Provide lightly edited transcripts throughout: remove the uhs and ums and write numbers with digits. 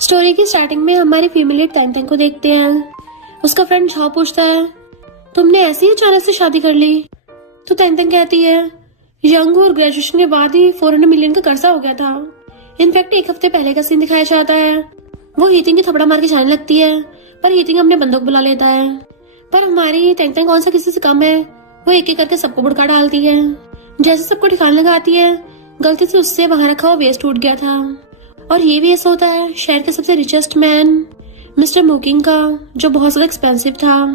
Story की starting में हमारी फीमेल तेंग तेंग को देखते हैं। उसका फ्रेंड झाओ पूछता है, तुमने ऐसे ही अचानक से शादी कर ली? तो तेंग तेंग कहती है, यंग और ग्रेजुएशन के बाद ही 400 मिलियन का कर्जा हो गया था। इनफैक्ट एक हफ्ते पहले का सीन दिखाया जाता है। वो हीटिंग की थपड़ा मार के जाने लगती है, पर हीटिंग अपने बंदूक बुला लेता है। पर हमारी तेंग तेंग कौन सा किसी से कम है, वो एक एक करके सबको बुड़का डालती है। जैसे सबको ठिकाने लगाती है, गलती से उससे वहां रखा हुआ वेस्ट टूट गया था। और ये भी ऐसा होता है शहर के सबसे रिचेस्ट मैन मिस्टर मोकिंग का, जो बहुत ज्यादा एक्सपेंसिव था।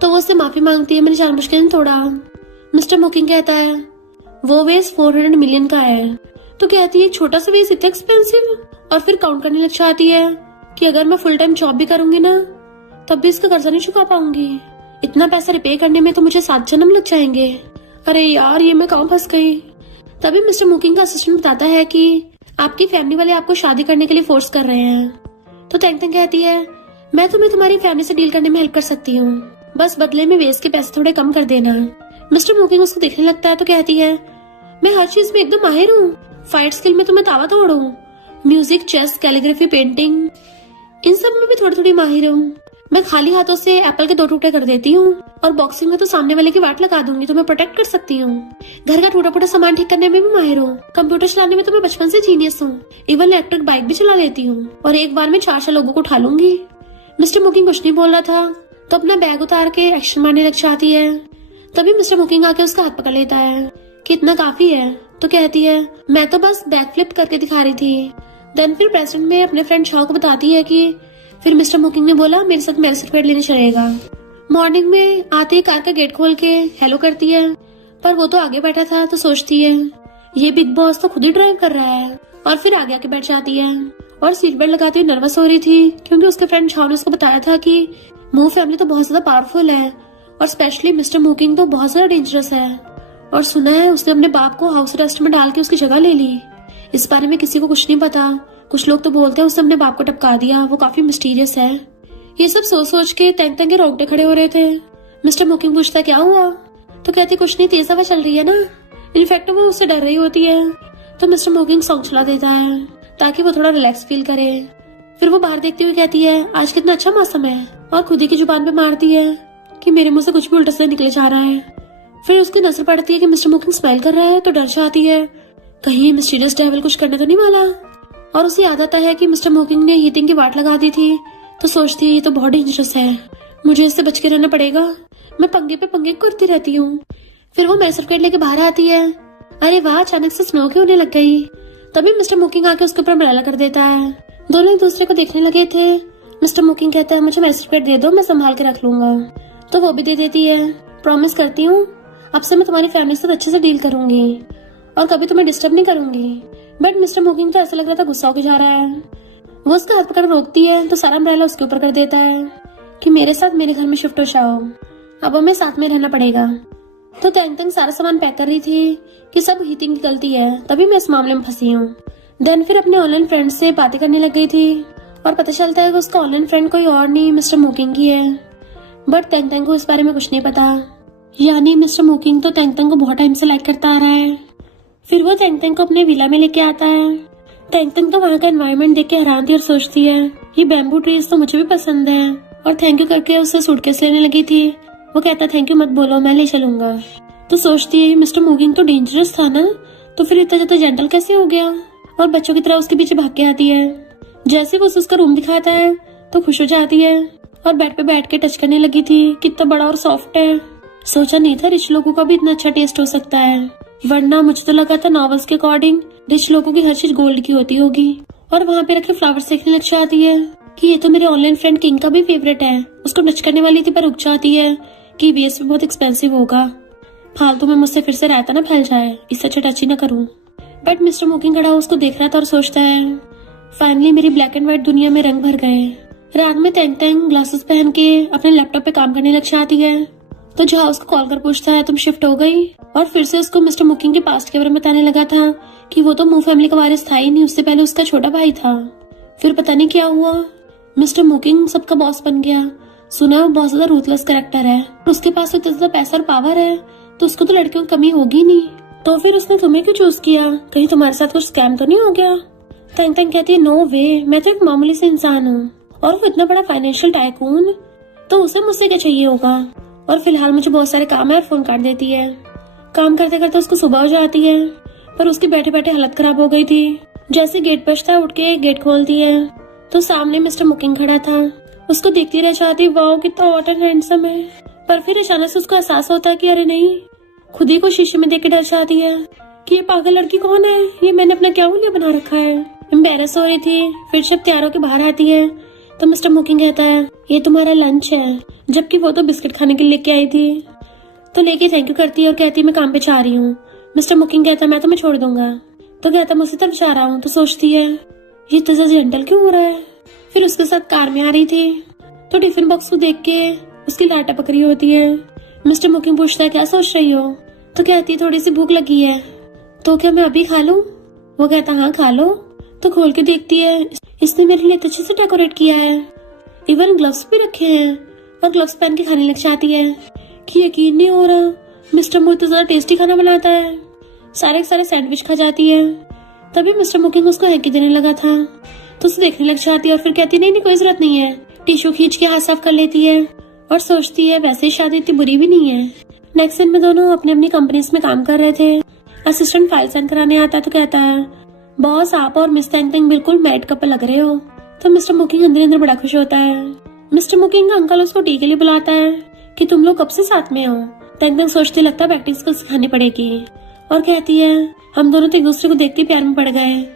तो वो उससे माफी मांगती है, मैंने जानबूझ के नहीं तोड़ा। मिस्टर मोकिंग कहता है, वो वेस्ट 400 मिलियन का है। तो कहती है, छोटा सा वेस्ट इतना एक्सपेंसिव? और फिर काउंट करने लग जाती है कि अगर मैं फुल टाइम जॉब भी करूंगी ना, तब भी इसका कर्जा नहीं चुका पाऊंगी। इतना पैसा रिपे करने में तो मुझे 7 जन्म लग जाएंगे। अरे यार, ये मैं कहाँ फंस गई। तभी मिस्टर मोकिंग का असिस्टेंट बताता है कि आपकी फैमिली वाले आपको शादी करने के लिए फोर्स कर रहे हैं। तो तेंग तेंग कहती है, मैं तुम्हें तुम्हारी फैमिली से डील करने में हेल्प कर सकती हूँ, बस बदले में वेस्ट के पैसे थोड़े कम कर देना। मिस्टर मोकिंग उसको देखने लगता है तो कहती है, मैं हर चीज में एकदम माहिर हूँ। फाइट स्किल में तो मैं तावा तोड़ हूँ, म्यूजिक, चेस, कैलीग्राफी, पेंटिंग, इन सब में भी थोड़ी थोड़ी माहिर हूँ। मैं खाली हाथों से एप्पल के 2 टुकड़े कर देती हूँ, और बॉक्सिंग में तो सामने वाले की वाट लगा दूंगी तो मैं प्रोटेक्ट कर सकती हूँ। घर का टूटा फूटा सामान ठीक करने में भी माहिर हूँ। कंप्यूटर चलाने में तो मैं बचपन से जीनियस हूँ। इवन इलेक्ट्रिक बाइक भी चला लेती हूँ, और एक बार में 4 लोगों को उठा लूंगी। मिस्टर मोकिंग कुछ नहीं बोल रहा था तो अपना बैग उतार के एक्शन मारने लग जाती है। तभी मिस्टर मोकिंग आके उसका हाथ पकड़ लेता है कि इतना काफी है। तो कहती है, मैं तो बस बैक फ्लिप करके दिखा रही थी। देन फिर प्रेसिडेंट में अपने फ्रेंड झाओ को बताती है कि फिर मिस्टर मोकिंग ने बोला मेरे साथ मैरिज सर्टिफिकेट लेने चलेगा। मॉर्निंग में आते ही कार का गेट खोल के हेलो करती है, पर वो तो आगे बैठा था तो सोचती है ये बिग बॉस तो खुद ही ड्राइव कर रहा है, और फिर आगे आके बैठ जाती है। और सीट बेल्ट लगाती हुई नर्वस हो रही थी, क्योंकि उसके फ्रेंड झाओ ने उसको बताया था कि मू फैमिली तो बहुत ज्यादा पावरफुल है, और स्पेशली मिस्टर मोकिंग तो बहुत ज्यादा डेंजरस है। और सुना है उसने अपने बाप को हाउस अरेस्ट में डाल के उसकी जगह ले ली। इस बारे में किसी को कुछ नहीं पता। कुछ लोग तो बोलते हैं उसने अपने बाप को टपका दिया, वो काफी मिस्टीरियस है। ये सब सोच सोच के तेंग तेंग के रोंगटे खड़े हो रहे थे। मिस्टर मोकिंग पूछता, क्या हुआ? तो कहती, कुछ नहीं, तेज हवा चल रही है ना। इनफैक्ट वो उससे डर रही होती है। तो मिस्टर मोकिंग सॉन्ग चला देता है ताकि वो थोड़ा रिलैक्स फील करे। फिर वो बाहर देखते हुए कहती है, आज कितना अच्छा मौसम है, और खुद ही की जुबान पे मारती है कि मेरे मुंह से कुछ भी उल्टा से निकले जा रहा है। फिर उसकी नजर पड़ती है कि मिस्टर मोकिंग स्माइल कर रहा है तो डर जाती है, कहीं मिस्टीरियस डेविल कुछ करने तो नहीं वाला। और उसे याद आता है कि मिस्टर मोकिंग ने हीटिंग की वाट लगा दी थी, तो सोचती है ये तो बहुत डेंजरस है, मुझे इससे बच के रहना पड़ेगा। मैं पंगे पे पंगे करती रहती हूँ। फिर वो मैरिज सर्टिफिकेट लेके बाहर आती है। अरे वाह, अचानक से स्नो क्यों होने लग गई। तभी मिस्टर मोकिंग आके उसके ऊपर मलाला कर देता है। दोनों एक दूसरे को देखने लगे थे। मिस्टर मोकिंग कहता है, मुझे मैरिज सर्टिफिकेट दे दो, मैं संभाल के रख लूंगा। तो वो भी दे देती है। प्रॉमिस करती हूँ अब से मैं तुम्हारी फैमिली से अच्छे से डील करूंगी और कभी तुम्हें डिस्टर्ब नहीं करूंगी। बट मिस्टर मोकिंग तो ऐसा लग रहा था गुस्सा होके जा रहा है। वो उसका हाथ पकड़ रोकती है तो सारा अम्ब्रेला उसके ऊपर कर देता है कि मेरे साथ मेरे घर में शिफ्ट हो जाओ, अब हमें साथ में रहना पड़ेगा। तो तेंग तेंग सारा सामान पैक कर रही थी कि सब हीटिंग की गलती है, तभी मैं इस मामले में फंसी हूँ। देन फिर अपने ऑनलाइन फ्रेंड से बातें करने लग गई थी, और पता चलता है कि उसका ऑनलाइन फ्रेंड कोई और नहीं मिस्टर मोकिंग ही है। बट तेंग तेंग को इस बारे में कुछ नहीं पता। यानी मिस्टर मोकिंग तो तेंग तेंग को बहुत टाइम से लाइक करता आ रहा है। फिर वो तेंग तेंग को अपने विला में लेके आता है। तेंग तेंग तो वहाँ का एनवायरनमेंट देख के हैरान थी और सोचती है ये बैम्बू ट्रीज तो मुझे भी पसंद है, और थैंक यू करके उससे सूटकेस लेने लगी थी। वो कहता, थैंक यू मत बोलो, मैं ले चलूंगा। तो सोचती है मिस्टर मोकिंग तो डेंजरस था ना, तो फिर इतना ज्यादा जेंटल कैसे हो गया, और बच्चों की तरह उसके पीछे भाग के आती है। जैसे वो उसका रूम दिखाता है तो खुश हो जाती है, और बेड पे बैठ के टच करने लगी थी, कितना बड़ा और सॉफ्ट है। सोचा नहीं था रिच लोगों का भी इतना अच्छा टेस्ट हो सकता है, वरना मुझे तो लगा था नॉवेल्स के अकॉर्डिंग रिच लोगों की हर चीज गोल्ड की होती होगी। और वहाँ पे रखे फ्लावर्स देखने लग जाती है कि ये तो मेरे ऑनलाइन फ्रेंड किंग का भी फेवरेट है। उसको टच करने वाली थी पर रुक जाती है कि बेस भी बहुत एक्सपेंसिव होगा, फालतू में मुझसे फिर से रायता ना फैल जाए, इससे अच्छा टच ही ना करूँ। बट मिस्टर मोकिंग खड़ा उसको देख रहा था और सोचता है फाइनली मेरी ब्लैक एंड व्हाइट दुनिया में रंग भर गए। रात में तेंग तेंग ग्लासेस पहन के अपने लैपटॉप पे काम करने लग जाती है। तो जो उसको कॉल कर पूछता है तुम शिफ्ट हो गई, और फिर से उसको मिस्टर मोकिंग के पास्ट के बारे में बताने लगा था कि वो तो मू फैमिली का वारिस था ही नहीं, उससे पहले उसका छोटा भाई था। फिर पता नहीं क्या हुआ, मिस्टर मोकिंग सबका बॉस बन गया। सुना है वो बहुत ज्यादा रूथलेस कैरेक्टर है, उसके पास इतना ज्यादा पैसा और पावर है तो उसको तो लड़कियों की कमी होगी नहीं। तो फिर उसने तुम्हें क्यों चूज किया, कहीं तुम्हारे साथ कुछ स्कैम तो नहीं हो गया? तंग तंग कहती है नो वे, मैं तो एक मामूली से इंसान हूँ और वो इतना बड़ा फाइनेंशियल टाइकून, तो उसे मुझसे क्या चाहिए होगा। और फिलहाल मुझे बहुत सारे काम है और फोन काट देती है। काम करते करते उसको सुबह हो जाती है, पर उसकी बैठे बैठे हालत खराब हो गई थी। जैसे गेट बजता उठ के गेट खोलती है तो सामने मिस्टर मुकिंग खड़ा था। उसको देखती रह जाती, वाओ कितना हॉट एंड हैंडसम है। पर फिर अचानक से उसको एहसास होता है कि अरे नहीं, खुद ही को शीशे में देख के डर जाती है कि ये पागल लड़की कौन है, ये मैंने अपना क्या हुलिया बना रखा है। एम्बेरस हो रही थी। फिर जब तैयार होकर बाहर आती है तो मिस्टर मुकिंग कहता है ये तुम्हारा लंच है, जबकि वो तो बिस्किट खाने के लिए लेके आई थी। तो लेके थैंक यू करती है और कहती है मैं काम पे जा रही हूँ। मिस्टर मुकिंग कहता है मैं तुम्हें छोड़ दूंगा। तो कहता है मैं उसी तरफ जा रहा हूँ। तो सोचती है ये इतना जेंटल क्यों हो रहा है। फिर उसके साथ कार में आ रही थी तो टिफिन बॉक्स को देख के उसकी लाटा पकड़ी होती है। मिस्टर मुकिंग पूछता है क्या सोच रही हो। तो कहती है थोड़ी सी भूख लगी है, तो क्या मैं अभी खा लूं। वो कहता हाँ खा लो। तो खोल के देखती है इसने मेरे लिए अच्छे से डेकोरेट किया है, इवन ग्लव्स भी रखे हैं, और ग्लव्स पहन के खाने लग जाती है कि यकीन नहीं हो रहा मिस्टर मो इतना ज्यादा टेस्टी खाना बनाता है। सारे के सारे सैंडविच खा जाती है। तभी मिस्टर मुकिंग उसको हैंकी देने लगा था तो उसे देखने लग जाती है और फिर कहती नहीं कोई जरूरत नहीं है। टिश्यू खींच के हाथ साफ कर लेती है और सोचती है वैसे ही शादी इतनी बुरी भी नहीं है। नेक्स्ट दिन में दोनों अपनी अपनी कंपनीज में काम कर रहे थे। असिस्टेंट फाइल साइन कराने आता है तो कहता है बॉस आप और मिस तंग तंग बिल्कुल मैड कपल लग रहे हो। तो मिस्टर मुकिंग अंदर अंदर बड़ा खुश होता है। मिस्टर मुकिंग का अंकल उसको टी के लिए बुलाता है कि तुम लोग कब से साथ में हो। तंग तंग सोचते लगता है एक्टिंग स्किल्स सिखानी पड़ेगी और कहती है हम दोनों तो एक दूसरे को देखते प्यार में पड़ गए,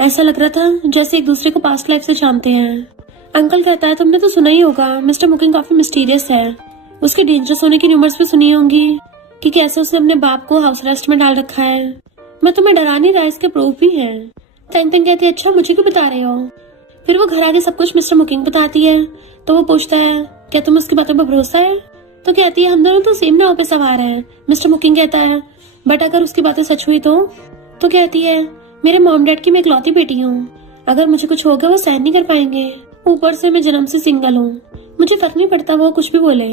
ऐसा लग रहा था जैसे एक दूसरे को पास्ट लाइफ से जानते हैं। अंकल कहता है तुमने तो सुना ही होगा मिस्टर मुकिंग काफी मिस्टीरियस है, उसके डेंजरस होने की न्यूमर्स भी सुनी होंगी कि कैसे उसने अपने बाप को हाउस अरेस्ट में डाल रखा है। मैं तुम्हें डरा नहीं रहा, इसके प्रूफ भी है। तंग तंग कहती है अच्छा मुझे क्यों बता रहे हो। फिर वो घर आके सब कुछ मिस्टर मुकिंग बताती है तो वो पूछता है क्या तुम्हें उसकी बातों पर भरोसा है। तो कहती है हम दोनों तो सेम नाव पे सवार हैं। मिस्टर मुकिंग कहता है बट अगर उसकी बातें सच हुई तो कहती है मेरे मॉम डैड की मैं इकलौती बेटी हूँ, अगर मुझे कुछ हो गया वो सहन नहीं कर पाएंगे, ऊपर से मैं जन्म से सिंगल हूँ, मुझे फर्क नहीं पड़ता वो कुछ भी बोले,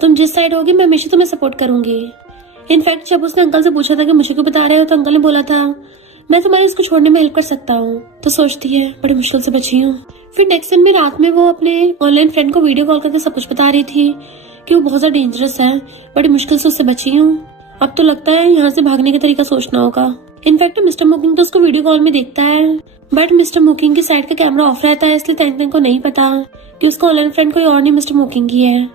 तुम जिस साइड होगी मैं हमेशा तुम्हें सपोर्ट करूंगी। इनफैक्ट जब उसने अंकल से पूछा था कि मुझे क्यों बता रहे हो तो अंकल ने बोला था मैं तुम्हारी इसको छोड़ने में हेल्प कर सकता हूँ। तो सोचती है बड़ी मुश्किल से बची हूँ। फिर नेक्स्ट दिन में रात में वो अपने ऑनलाइन फ्रेंड को वीडियो कॉल करके सब कुछ बता रही थी कि वो बहुत ज्यादा डेंजरस है, बड़ी मुश्किल से उससे बची हूँ। अब तो लगता है यहाँ से भागने का तरीका सोचना होगा। इनफैक्ट मिस्टर मुकिंग तो उसको वीडियो कॉल में देखता है बट मिस्टर मुकिंग की साइड का कैमरा ऑफ रहता है, इसलिए तंग तंग को नहीं पता कि उसका ऑनलाइन फ्रेंड कोई और नहीं मिस्टर मुकिंग ही है।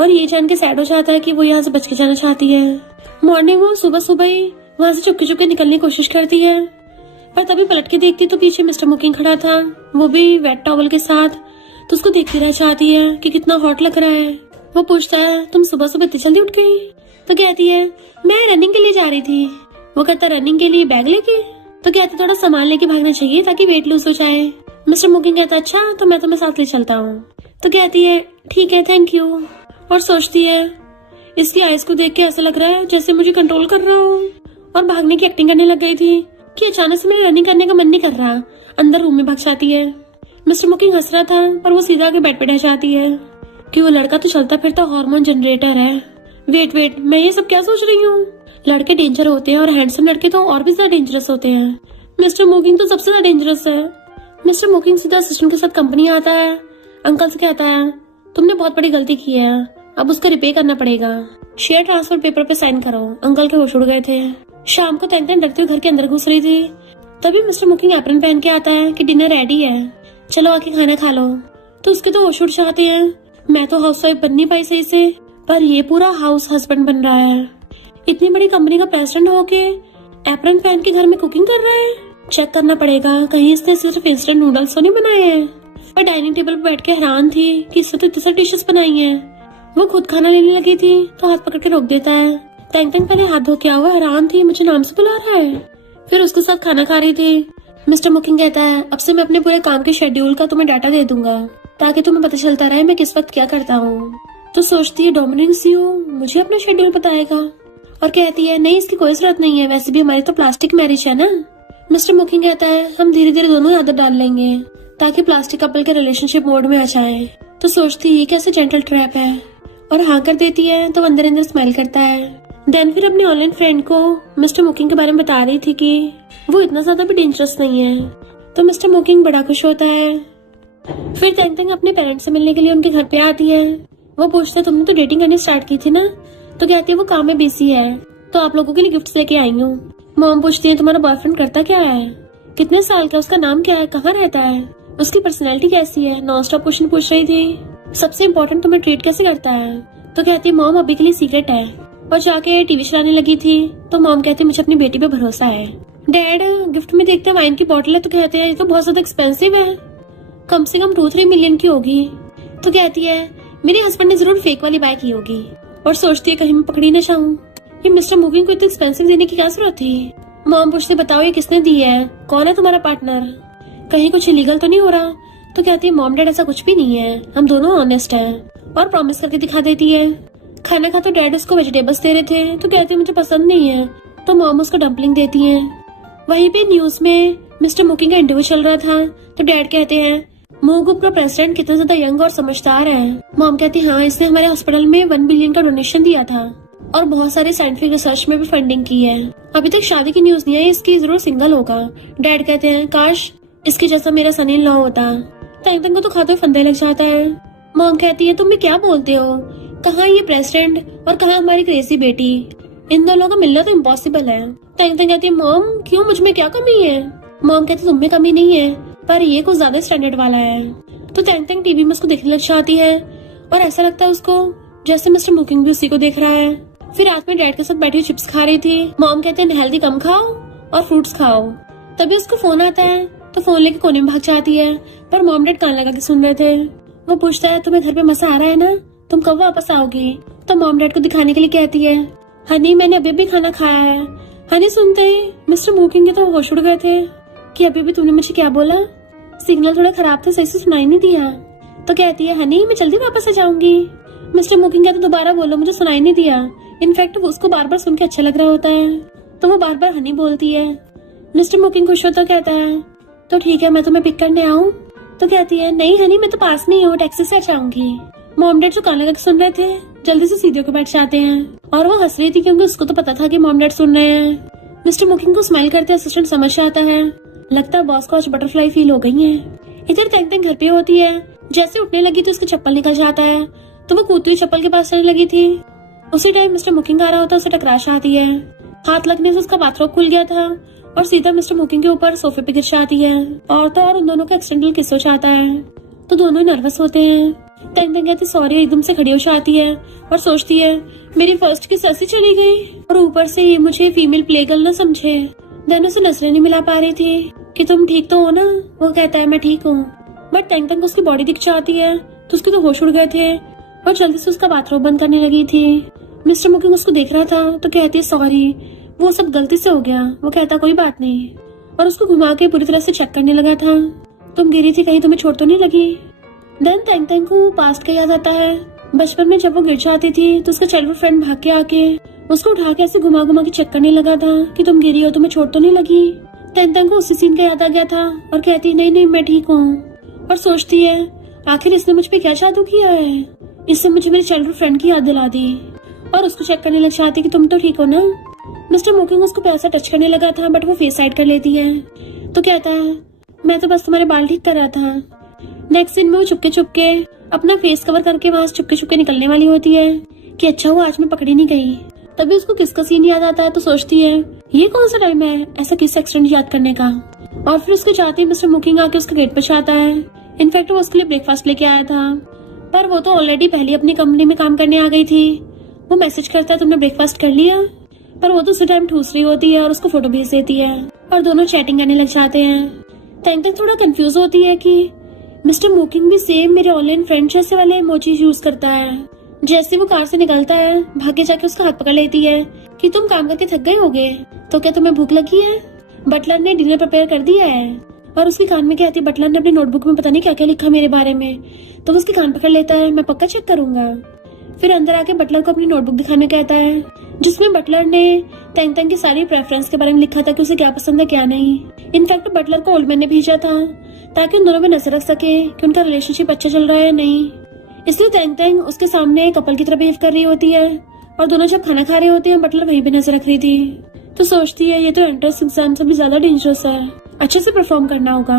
और ये जान के सैड हो जाता है कि वो यहाँ से बच के जाना चाहती है। मॉर्निंग वो सुबह सुबह ही वहाँ से चुपके चुपके निकलने की कोशिश करती है, पर तभी पलट के देखती तो पीछे मिस्टर मुकिंग खड़ा था, वो भी वेट टॉवल के साथ। तो उसको देखती रह जाती है कि कितना हॉट लग रहा है। वो पूछता है तुम सुबह सुबह इतनी जल्दी उठ गई। तो कहती है मैं रनिंग के लिए जा रही थी। वो कहता रनिंग के लिए बैग लेके। तो कहता थोड़ा सामान लेके भागना चाहिए ताकि वेट लूज हो जाए। मिस्टर मुकिंग कहता अच्छा तो मैं तुम्हें साथ ले चलता हूँ। तो कहती है ठीक है थैंक यू। और सोचती है इसकी आइज को देख के ऐसा लग रहा है जैसे मुझे कंट्रोल कर रहा हूँ, और भागने की एक्टिंग करने लग गई थी कि अचानक से मेरे रनिंग करने का मन नहीं कर रहा। अंदर रूम में भाग जाती है। मिस्टर मुकिंग हंस रहा था पर वो सीधा आके बेड पे रह जाती है कि वो लड़का तो चलता फिरता हार्मोन जनरेटर है। वेट मैं ये सब क्या सोच रही हूँ, लड़के डेंजर होते हैं और हैंडसम लड़के तो और भी ज्यादा डेंजरस होते हैं। मिस्टर मुकिंग तो सबसे ज्यादा डेंजरस है। मिस्टर मुकिंग सीधा असिस्टेंट के साथ कंपनी आता है। अंकल से कहता है तुमने बहुत बड़ी गलती की है, अब उसका रिपे करना पड़ेगा, शेयर ट्रांसफर पेपर पे साइन करो। अंकल के होश उड़ गए थे। शाम को तंग तंग डरते हुए घर के अंदर घुस रही थी, तभी मिस्टर मुकिंग एप्रन पहन के आता है कि डिनर रेडी है, चलो आके खाना खा लो। तो उसके तो होश उड़ जाते हैं। मैं तो हाउस वाइफ बन नहीं पाई सही से, पर ये पूरा हाउस हस्बैंड बन रहा है। इतनी बड़ी कंपनी का प्रेसिडेंट होके एप्रन पहन के घर में कुकिंग कर रहा है। चेक करना पड़ेगा कहीं इसने सिर्फ इंस्टेंट नूडल्स तो नहीं बनाए हैं। और डाइनिंग टेबल पर बैठ के हैरान थी कि इससे तो इतनी सारी डिशेस बनाई हैं। वो खुद खाना लेने लगी थी तो हाथ पकड़ के रोक देता है। तंग तंग पहले हाथ धो के हुआ हैरान थी, मुझे नाम से बुला रहा है। फिर उसके साथ खाना खा रही थी। मिस्टर मुकिंग कहता है अब से मैं अपने पूरे काम के शेड्यूल का तुम्हें डाटा दे दूंगा ताकि तुम्हें पता चलता रहे मैं किस वक्त क्या करता हूँ। तो सोचती है डोमिनिक सीओ मुझे अपना शेड्यूल बताएगा, और कहती है नहीं इसकी कोई जरूरत नहीं है, वैसे भी हमारी तो प्लास्टिक मैरिज है ना। मिस्टर मुकिंग कहता है हम धीरे धीरे दोनों ही आदत डाल लेंगे ताकि प्लास्टिक कपल के रिलेशनशिप मोड में आ जाए। तो सोचती है कैसे जेंटल ट्रैप है, और हाँ कर देती है। तो अंदर अंदर स्माइल करता है। देन फिर अपने ऑनलाइन फ्रेंड को मिस्टर मुकिंग के बारे में बता रही थी कि वो इतना ज्यादा भी डेंजरस नहीं है, तो मिस्टर मोकिंग बड़ा खुश होता है। फिर तेंग तेंग अपने पेरेंट्स से मिलने के लिए उनके घर पे आती है। वो पूछते हैं तुमने तो डेटिंग करनी स्टार्ट की थी ना? तो कहती है वो काम में बिजी है, तो आप लोगों के लिए गिफ्ट्स लेके आई हूँ। मॉम पूछती है तुम्हारा बॉयफ्रेंड करता क्या है, कितने साल का, उसका नाम क्या है, कहाँ रहता है, उसकी पर्सनैलिटी कैसी है। नॉन स्टॉप क्वेश्चन पूछ रही थी। सबसे इम्पोर्टेंट तुम्हें ट्रीट कैसे करता है? तो कहती है मॉम अभी के लिए सीक्रेट है। और जाके टीवी चलाने लगी थी। तो मॉम कहती है मुझे अपनी बेटी पे भरोसा है। डैड गिफ्ट में देखते हैं वाइन की बोतल है। तो कहते हैं ये तो बहुत ज्यादा एक्सपेंसिव है, कम से कम 2-3 मिलियन की होगी। तो कहती है मेरे हस्बैंड ने जरूर फेक वाली बाय की होगी। और सोचती है कहीं मैं पकड़ी न जाऊं। ये मिस्टर मोकिंग को इतनी एक्सपेंसिव देने की क्या जरूरत थी? मॉम पूछते बताओ ये किसने दी है, कौन है तुम्हारा पार्टनर, कहीं कुछ इलीगल तो नहीं हो रहा? तो कहती है मॉम डैड ऐसा कुछ भी नहीं है, हम दोनों ऑनेस्ट हैं। और प्रॉमिस करके दिखा देती है। खाना खा तो डैड उसको वेजिटेबल्स दे रहे थे। तो कहती है मुझे पसंद नहीं है। तो मॉम उसको डम्पलिंग देती है। वहीं पे न्यूज में मिस्टर मोकिंग का इंटरव्यू चल रहा था। तो डैड कहते हैं मूव ग्रुप का प्रेसिडेंट कितना ज्यादा यंग और समझदार है। मॉम कहती है हाँ, इसने हमारे हॉस्पिटल में 1 बिलियन का डोनेशन दिया था और बहुत सारे साइंटिफिक रिसर्च में भी फंडिंग की है। अभी तक शादी की न्यूज नहीं है, इसकी जरूर सिंगल होगा। डैड कहते हैं काश इसके जैसा मेरा सन इन लॉ होता। तेंग तेंग को तो खाते फंदे लग जाता है। मॉम कहती है तुम भी क्या बोलते हो, कहाँ ये प्रेसिडेंट और कहाँ हमारी क्रेजी बेटी, इन दोनों का मिलना तो इम्पॉसिबल है। तेंग तेंग कहती है मॉम क्यों, मुझ में क्या कमी है? मॉम कहती तुम में कमी नहीं है, पर ये कुछ ज्यादा स्टैंडर्ड वाला है। तो तेंग तेंग टीवी में उसको देखने लग जाती है और ऐसा लगता है उसको जैसे मिस्टर मोकिंग भी उसी को देख रहा है। फिर रात में डैड के साथ बैठी हुई चिप्स खा रही थी। मॉम कहते हैं हेल्दी कम खाओ और फ्रूट्स खाओ। तभी उसको फोन आता है तो फोन लेके कोने में भाग जाती है, पर मॉम डैड कान लगा के सुन रहे थे। वो पूछता है तुम्हें घर पे मजा आ रहा है ना, तुम कब वापस आओगी? तो मॉम डैड को दिखाने के लिए कहती है हनी मैंने अभी भी खाना खाया है। हनी सुनते ही मिस्टर मोकिंग के तो होश उड़ गए थे कि अभी भी तुमने मुझे क्या बोला, सिग्नल थोड़ा खराब था, सही से सुनाई नहीं दिया। तो कहती है हनी मैं जल्दी वापस आ जाऊंगी। मिस्टर मोकिंग कहते दोबारा बोलो, मुझे सुनाई नहीं दिया। इनफैक्ट उसको बार बार सुन के अच्छा लग रहा होता है, तो वो बार बार हनी बोलती है। मिस्टर मोकिंग खुश होता कहता है तो ठीक है मैं तुम्हें पिक करने आऊँ? तो कहती है नहीं हनी मैं तो पास में ही हूँ, टैक्सी से आ जाऊंगी। मॉम डैड जो कान लगा के सुन रहे थे जल्दी से सीधे होकर बैठ जाते हैं और वो हंस रही थी क्योंकि उसको तो पता था कि मॉम डैड सुन रहे हैं। मिस्टर मोकिंग को स्माइल करते असिस्टेंट समझ आता है, लगता है बॉस को आज बटरफ्लाई फील हो गई है। इधर तेंग तेंग घर पे होती है। जैसे उठने लगी तो उसकी चप्पल निकल जाता है, तो वो कूदती हुई चप्पल के पास चलने लगी थी। उसी टाइम मिस्टर मोकिंग आ रहा होता है, उसे टकराश आती है। हाथ लगने से उसका बाथरोब खुल गया था और सीधा मिस्टर मोकिंग के ऊपर सोफे पे गिर जाती है। और तो और उन दोनों का एक्सीडेंटल किस हो जाता है, तो दोनों ही नर्वस होते हैं। तेंग तेंग कहती सॉरी, एकदम से खड़ी हो जाती है और सोचती है मेरी फर्स्ट किस ऐसी चली गई और ऊपर से ये मुझे फीमेल प्ले गर्ल न समझे। देन उसे नजरें नहीं मिला पा रही थी कि तुम ठीक तो हो ना? वो कहता है मैं ठीक हूँ, बट तेंग तेंग को उसकी बॉडी दिख जाती है तो उसके तो होश उड़ गए थे और जल्दी से उसका बाथरूम बंद करने लगी थी। मिस्टर मोकिंग उसको देख रहा था तो कहती है सॉरी, वो सब गलती से हो गया। वो कहता कोई बात नहीं और उसको घुमा के पूरी तरह से चेक करने लगा था। तुम गिरी थी, कहीं तुम्हें चोट तो नहीं लगी? देन तेंग तेंग को पास्ट का याद आता है। बचपन में जब वो गिर जाती थी तो उसका चाइल्डहुड फ्रेंड भाग के आके उसको उठा के ऐसे घुमा घुमा के चेक करने लगा था कि तुम गिरी हो, तुम्हें चोट तो नहीं लगी? तेंग तेंग को उसी सीन का याद आ गया था और कहती नहीं नहीं मैं ठीक हूँ। और सोचती है आखिर इसने मुझ पे क्या जादू किया है, इससे मुझे मेरे चाइल्डहुड फ्रेंड की याद दिला दी। और उसको चेक करने लग जाती कि तुम तो ठीक हो ना? मिस्टर मोकिंग उसको पैसा टच करने लगा था बट वो फेस साइड कर लेती है। तो कहता है मैं तो बस तुम्हारे बाल ठीक कर रहा था। नेक्स्ट दिन में वो चुपके चुपके अपना फेस कवर करके वहाँ से चुपके चुपके निकलने वाली होती है कि अच्छा हुआ आज मैं पकड़ी नहीं गई। तभी उसको किसका सीन याद आता है तो सोचती है ये कौन सा टाइम है ऐसा किस एक्सीडेंट याद करने का। और फिर उसके जाते ही मिस्टर मोकिंग आके उसके गेट पर जाता है। इनफैक्ट वो उसके लिए ब्रेकफास्ट लेके आया था, पर वो तो ऑलरेडी पहले अपनी कंपनी में काम करने आ गई थी। वो मैसेज करता है तुमने ब्रेकफास्ट कर लिया, पर वो तो उसी टाइम ठूस रही होती है और उसको फोटो भेज देती है और दोनों चैटिंग करने लग जाते हैं। तेंग तेंग थोड़ा कंफ्यूज होती है कि मिस्टर मोकिंग भी सेम मेरे ऑनलाइन फ्रेंड जैसे वाले इमोजी यूज करता है। जैसे वो कार से निकलता है भागे जाके उसका हाथ पकड़ लेती है कि तुम काम करके थक गए होगे तो क्या तुम्हें भूख लगी है, बटलर ने डिनर प्रिपेयर कर दिया है। और उसकी कान में कहती है बटलर ने अपनी नोटबुक में पता नहीं क्या क्या लिखा मेरे बारे में। तो वो उसकी कान पकड़ लेता है मैं पक्का चेक करूंगा। फिर अंदर आके बटलर को अपनी नोटबुक दिखाने कहता है जिसमें बटलर ने तेंग तेंग की सारी प्रेफरेंस के बारे में लिखा था कि उसे क्या पसंद है क्या नहीं। इनफैक्ट बटलर को ओल्ड मैन ने भेजा था ताकि उन दोनों में नजर रख सके कि उनका रिलेशनशिप अच्छा चल रहा है नहीं। इसलिए तेंग तेंग उसके सामने कपल की तरह बिहेव कर रही होती है और दोनों जब खाना खा रहे होते हैं बटलर वहीं पे नजर रख रही थी। तो सोचती है ये तो एंट्रेंस एग्जाम से भी ज्यादा डेंजरस है, अच्छे से परफॉर्म करना होगा।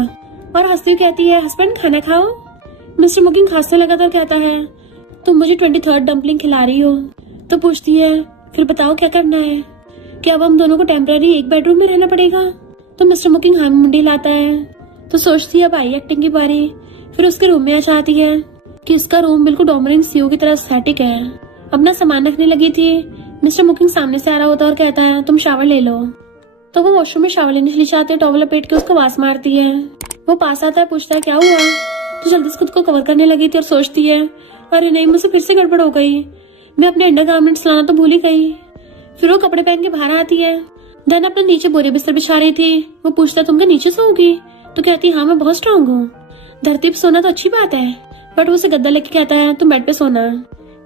और हंसती हुई कहती है हस्बैंड खाना खाओ। मिस्टर मुकिंग हंसने लगा तो कहता है तुम मुझे 23rd डम्पलिंग खिला रही हो। तो पूछती है फिर बताओ क्या करना है, क्या अब हम दोनों को टेम्पररी एक बेडरूम में रहना पड़ेगा। तो मिस्टर मुकिंग हाँ में मुंडी लाता है। तो सोचती है अब आई एक्टिंग की बारी। फिर उसके रूम में आ जाती है कि उसका रूम बिल्कुल डोमिनिक सीओ की तरह एस्थेटिक है। अपना सामान रखने लगी थी, मिस्टर मुकिंग सामने से आ रहा होता है और कहता है तुम शावर ले लो। तो वो वॉशरूम में शावर लेने चली जाती है, टॉवल लपेट के उसको वास मारती है। वो पास आता है, पूछता है क्या हुआ। तो जल्दी से खुद को कवर करने लगी थी और सोचती है अरे नहीं मुझसे फिर से गड़बड़ हो गई, मैं अपने अंडरगारमेंट्स लाना तो भूल ही गई। फिर वो कपड़े पहन के बाहर आती है। देन अपने नीचे बोरे बिस्तर बिछा रही थी। वो पूछता है तुम क्या नीचे सोओगी। तो कहती हाँ मैं बहुत स्ट्रांग हूँ, धरती पे सोना तो अच्छी बात है, बट वो उसे गद्दा लेके कहता है तुम बेड पे सोना,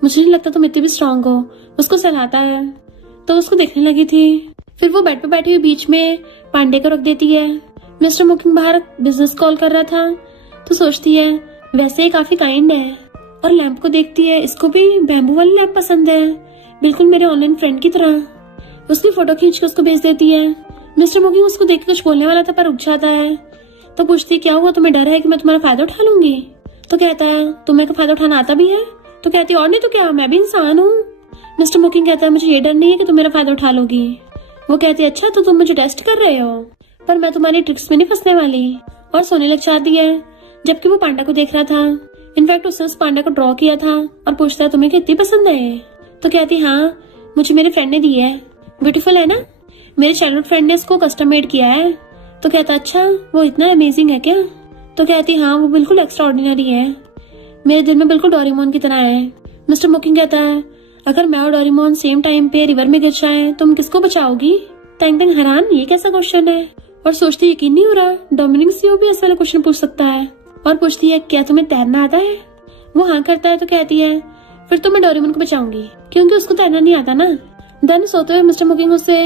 मुझे नहीं लगता तुम इतनी भी स्ट्रांग हो। उसको सहलाता है तो उसको देखने लगी थी। फिर वो बेड पे बैठी हुई बीच में पांडे को रख देती है। मिस्टर मुकिंग बाहर बिजनेस कॉल कर रहा था। तो सोचती है वैसे ये काफी काइंड है। और लैंप को देखती है, इसको भी बैम्बू वाली लैंप पसंद है, बिल्कुल मेरे ऑनलाइन फ्रेंड की तरह। उसकी फोटो खींच के उसको भेज देती है। मिस्टर मुकिंग उसको देख के कुछ बोलने वाला था पर रुक जाता है। तो पूछती है क्या हुआ, तुम्हें डर है कि मैं तुम्हारा फायदा उठा लूंगी। तो कहता है तुम्हें का फायदा उठाना आता भी है। तो कहती है और नहीं तो क्या, मैं भी इंसान हूँ। मिस्टर मुकिंग कहता है मुझे ये डर नहीं है कि तुम मेरा फायदा उठा लोगी। वो कहती है अच्छा तो तुम मुझे टेस्ट कर रहे हो, पर मैं तुम्हारी ट्रिक्स में नहीं फंसने वाली। और सोने लग जाती है, जबकि वो पांडा को देख रहा था। इनफैक्ट उसने उस पांडा को ड्रॉ किया था और पूछता है तुम्हें कितनी पसंद है। तो कहती हाँ मुझे मेरे फ्रेंड ने दी है, ब्यूटीफुल है ना, मेरे चाइल्डहुड फ्रेंड ने इसको कस्टम मेड किया है। तो कहता अच्छा वो इतना अमेजिंग है क्या। तो कहती हाँ वो बिल्कुल एक्स्ट्रा ऑर्डिनरी है, मेरे दिल में बिल्कुल डोरेमोन की तरह है। मिस्टर मुकिंग कहता है अगर मैं और डोरेमोन सेम टाइम पे रिवर में गिर जाए तुम किसको बचाओगी। टैंग टैंग हैरान ये कैसा क्वेश्चन है और सोचती यकीन नहीं हो रहा डोमिनिक सीओ भी ऐसा वाला क्वेश्चन पूछ सकता है। और पूछती है क्या तुम्हें तैरना आता है। वो हाँ करता है। तो कहती है फिर तो मैं डोरेमोन को बचाऊंगी क्योंकि उसको तैरना नहीं आता ना। देन सोते हुए मिस्टर मुकिंग उससे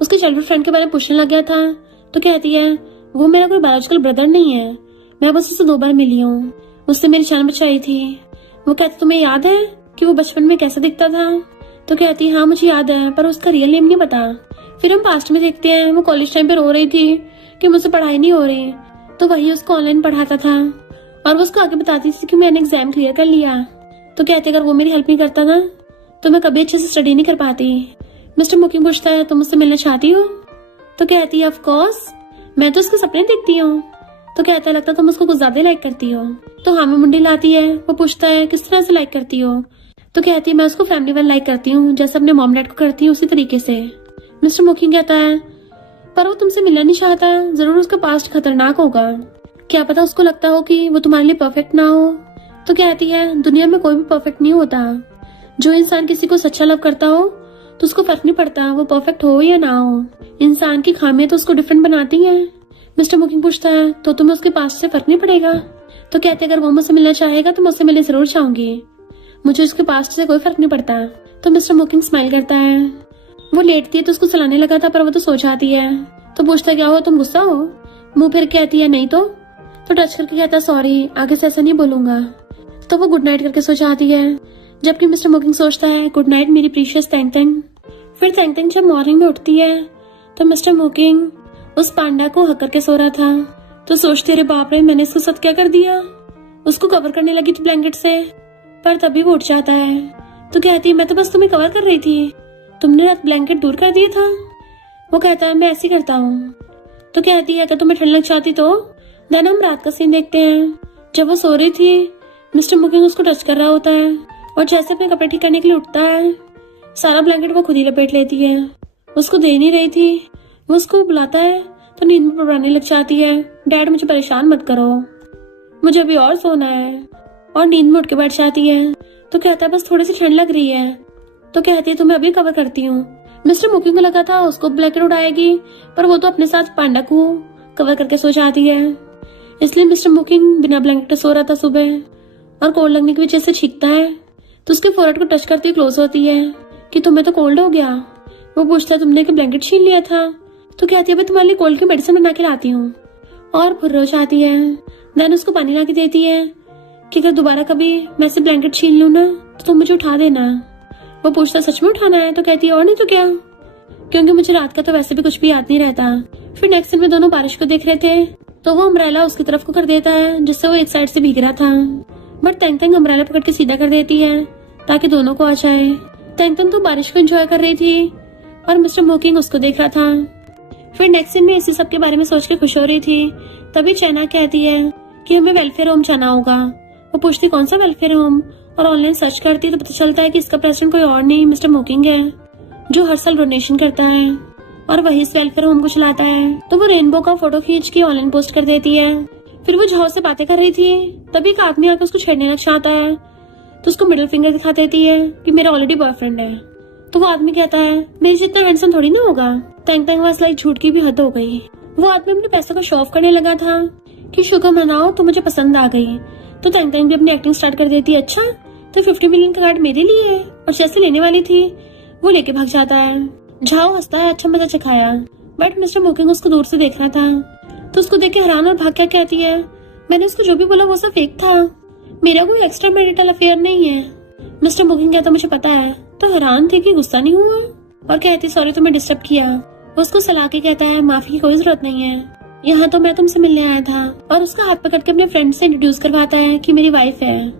उसके चाइल्डहुड फ्रेंड के बारे में पूछने लग गया था। तो कहती है वो मेरा कोई बायोलॉजिकल ब्रदर नहीं है, मैं बस उससे 2 बार मिली हूँ, उससे मेरी जान बचाई थी। वो कहती तुम्हें याद है कि वो बचपन में कैसा दिखता था। तो कहती हाँ मुझे याद है पर उसका रियल नेम नहीं पता। फिर हम पास्ट में देखते हैं वो कॉलेज टाइम पे रो रही थी कि मुझसे पढ़ाई नहीं हो रही, तो वही उसको ऑनलाइन पढ़ाता था और वो उसको आगे बताती थी कि मैंने एग्जाम क्लियर कर लिया। तो कहते अगर वो मेरी हेल्प नहीं करता ना तो मैं कभी अच्छे से स्टडी नहीं कर पाती। मिस्टर मुकिंग पूछता है तुम मुझसे मिलना चाहती हो। तो कहती है ऑफ कोर्स, मैं तो उसके सपने देखती हूँ। तो कहता लगता तुम उसको कुछ ज्यादा लाइक करती हो। तो हाँ में मुंडी लाती है। वो पूछता है किस तरह से लाइक करती हो। तो कहती है मैं उसको फैमिली वाला लाइक करती हूँ, जैसे अपने मॉम डैड को करती हूँ उसी तरीके से। मिस्टर मुकिंग कहता है पर वो तुमसे मिलना नहीं चाहता, जरूर उसका पास्ट खतरनाक होगा, क्या पता उसको लगता हो कि वो तुम्हारे लिए परफेक्ट ना हो। तो कहती है दुनिया में कोई भी परफेक्ट नहीं होता, जो इंसान किसी को सच्चा लव करता हो तो उसको फर्क नहीं पड़ता वो परफेक्ट हो या ना हो, इंसान की खामियां तो उसको डिफरेंट बनाती हैं। मिस्टर मुकिंग पूछता है तो तुम्हें उसके पास्ट से फर्क नहीं पड़ेगा। तो कहते अगर वो मुझसे मिलना चाहेगा तो मुझसे मिलने जरूर चाहूंगी, मुझे उसके पास्ट से कोई फर्क नहीं पड़ता। तो मिस्टर मुकिंग स्माइल करता है। वो लेटती है तो उसको चलाने लगा था पर वो तो सो जाती है। तो पूछता क्या हुआ तुम गुस्सा हो। मुंह फिर कहती है नहीं तो टच करके कहता सॉरी आगे से ऐसा नहीं बोलूंगा। तो वो गुड नाइट करके सो जाती है, जबकि मिस्टर मुकिंग सोचता है गुड नाइट मेरी प्रीशियस टैंग टैंग। फिर टैंग टैंग जब मॉर्निंग में उठती है तो मिस्टर मुकिंग उस पांडा को हक करके सो रहा था। तो सोचती अरे बाप रे मैंने इसको साथ क्या कर दिया। उसको कवर करने लगी थी ब्लैंकेट से, पर तभी वो उठ जाता है। तो कहती है मैं तो बस तुम्हें कवर कर रही थी, तुमने रात ब्लैंकेट दूर कर दिया था। वो कहता है मैं ऐसे ही करता हूँ। तो कहती है अगर तुम्हें ठंड लग जाती तो। देन हम रात का सीन देखते हैं। जब वो सो रही थी मिस्टर मुकिंग उसको टच कर रहा होता है और जैसे अपने कपड़े ठीक करने के लिए उठता है सारा ब्लैंकेट वो खुद ही लपेट लेती है। उसको दे नहीं रही थी। वो उसको बुलाता है तो नींद में पड़ाने लग जाती है, डैड मुझे परेशान मत करो, मुझे अभी और सोना है। और नींद में उठ के बैठ जाती है। तो कहता है बस थोड़ी सी ठंड लग रही है। तो कहती है तुम्हें अभी कवर करती हूँ। मिस्टर मुकिंग को लगा था उसको ब्लैंकेट उड़ाएगी, पर वो तो अपने साथ पांडा को कवर करके सो जाती है। इसलिए मिस्टर मुकिंग बिना ब्लैंकेट के सो रहा था सुबह, और कोल्ड लगने की वजह से छींकता है तो उसके फोरहेड को टच करती क्लोज होती है कि तुम्हें तो कोल्ड हो गया। वो पूछता है तुमने कि ब्लैंकेट छीन लिया था। तो कहती है भाई तुम्हारे लिए कोल्ड की मेडिसिन बना के लाती हूँ, और फुर्र हो जाती है। देन उसको पानी ला के देती है कि अगर दोबारा कभी मैं से ब्लैंकेट छीन लूँ ना तो तुम मुझे उठा देना। वो पूछता सच में उठाना है। तो कहती है और नहीं तो क्या। क्योंकि मुझे रात का तो वैसे भी कुछ भी याद नहीं रहता। फिर नेक्स्ट सीन में दोनों बारिश को देख रहे थे तो वो अम्ब्रेला उसकी तरफ को कर देता है जिससे वो एक साइड से भीग रहा था, बट तेंग तेंग अम्ब्रेला पकड़ के सीधा कर देती है ताकि दोनों को आ जाए। तेंग तेंग तो बारिश को एंजॉय कर रही थी और मिस्टर मोकिंग उसको देख रहा था। फिर नेक्स्ट सीन में इसी सब के बारे में सोच के खुश हो रही थी, तभी चैना कहती है कि हमें वेलफेयर होम जाना होगा। वो पूछती कौन सा वेलफेयर होम, और ऑनलाइन सर्च करती तो पता चलता है कि इसका प्रेसिडेंट कोई और नहीं मिस्टर मोकिंग है, जो हर साल डोनेशन करता है और वही इस वेलफेयर होम को चलाता है। तो वो रेनबो का फोटो खींच के ऑनलाइन पोस्ट कर देती है। फिर वो झाओ से बातें कर रही थी, तभी एक आदमी आकर उसको छेड़ने लग चाहता है तो उसको मिडिल फिंगर दिखा देती है कि मेरा ऑलरेडी बॉयफ्रेंड है। तो वो आदमी कहता है मेरे जितना हैंडसम थोड़ी ना होगा। तेंग तेंग वाज लाइक झूठ की भी हद हो गई। वो आदमी अपने पैसों का शो ऑफ करने लगा था कि शुक्र मनाओ तो मुझे पसंद आ गई। तो तेंग तेंग भी अपनी एक्टिंग स्टार्ट कर देती है, अच्छा तो 50 मिलियन का कार्ड मेरे लिए है, और जैसे लेने वाली थी वो लेके भाग जाता है। झाओ हंसता है, अच्छा मजा चखाया, बट मिस्टर मोकिंग उसको दूर से देख रहा था तो उसको देख के हैरान और भाग क्या कहती है मैंने उसको जो भी बोला वो सब फेक था, मेरा कोई एक्स्ट्रा मैरिटल अफेयर नहीं है। मिस्टर मोकिंग कहता मुझे पता है। तो हैरान थे कि गुस्सा नहीं हुआ और कहती सॉरी तुम्हें डिस्टर्ब किया। वो उसको सलाह के कहता है माफी की कोई जरूरत नहीं है, यहाँ तो मैं तुमसे मिलने आया था, और उसका हाथ पकड़ के अपने फ्रेंड से इंट्रोड्यूस करवाता है कि मेरी वाइफ है।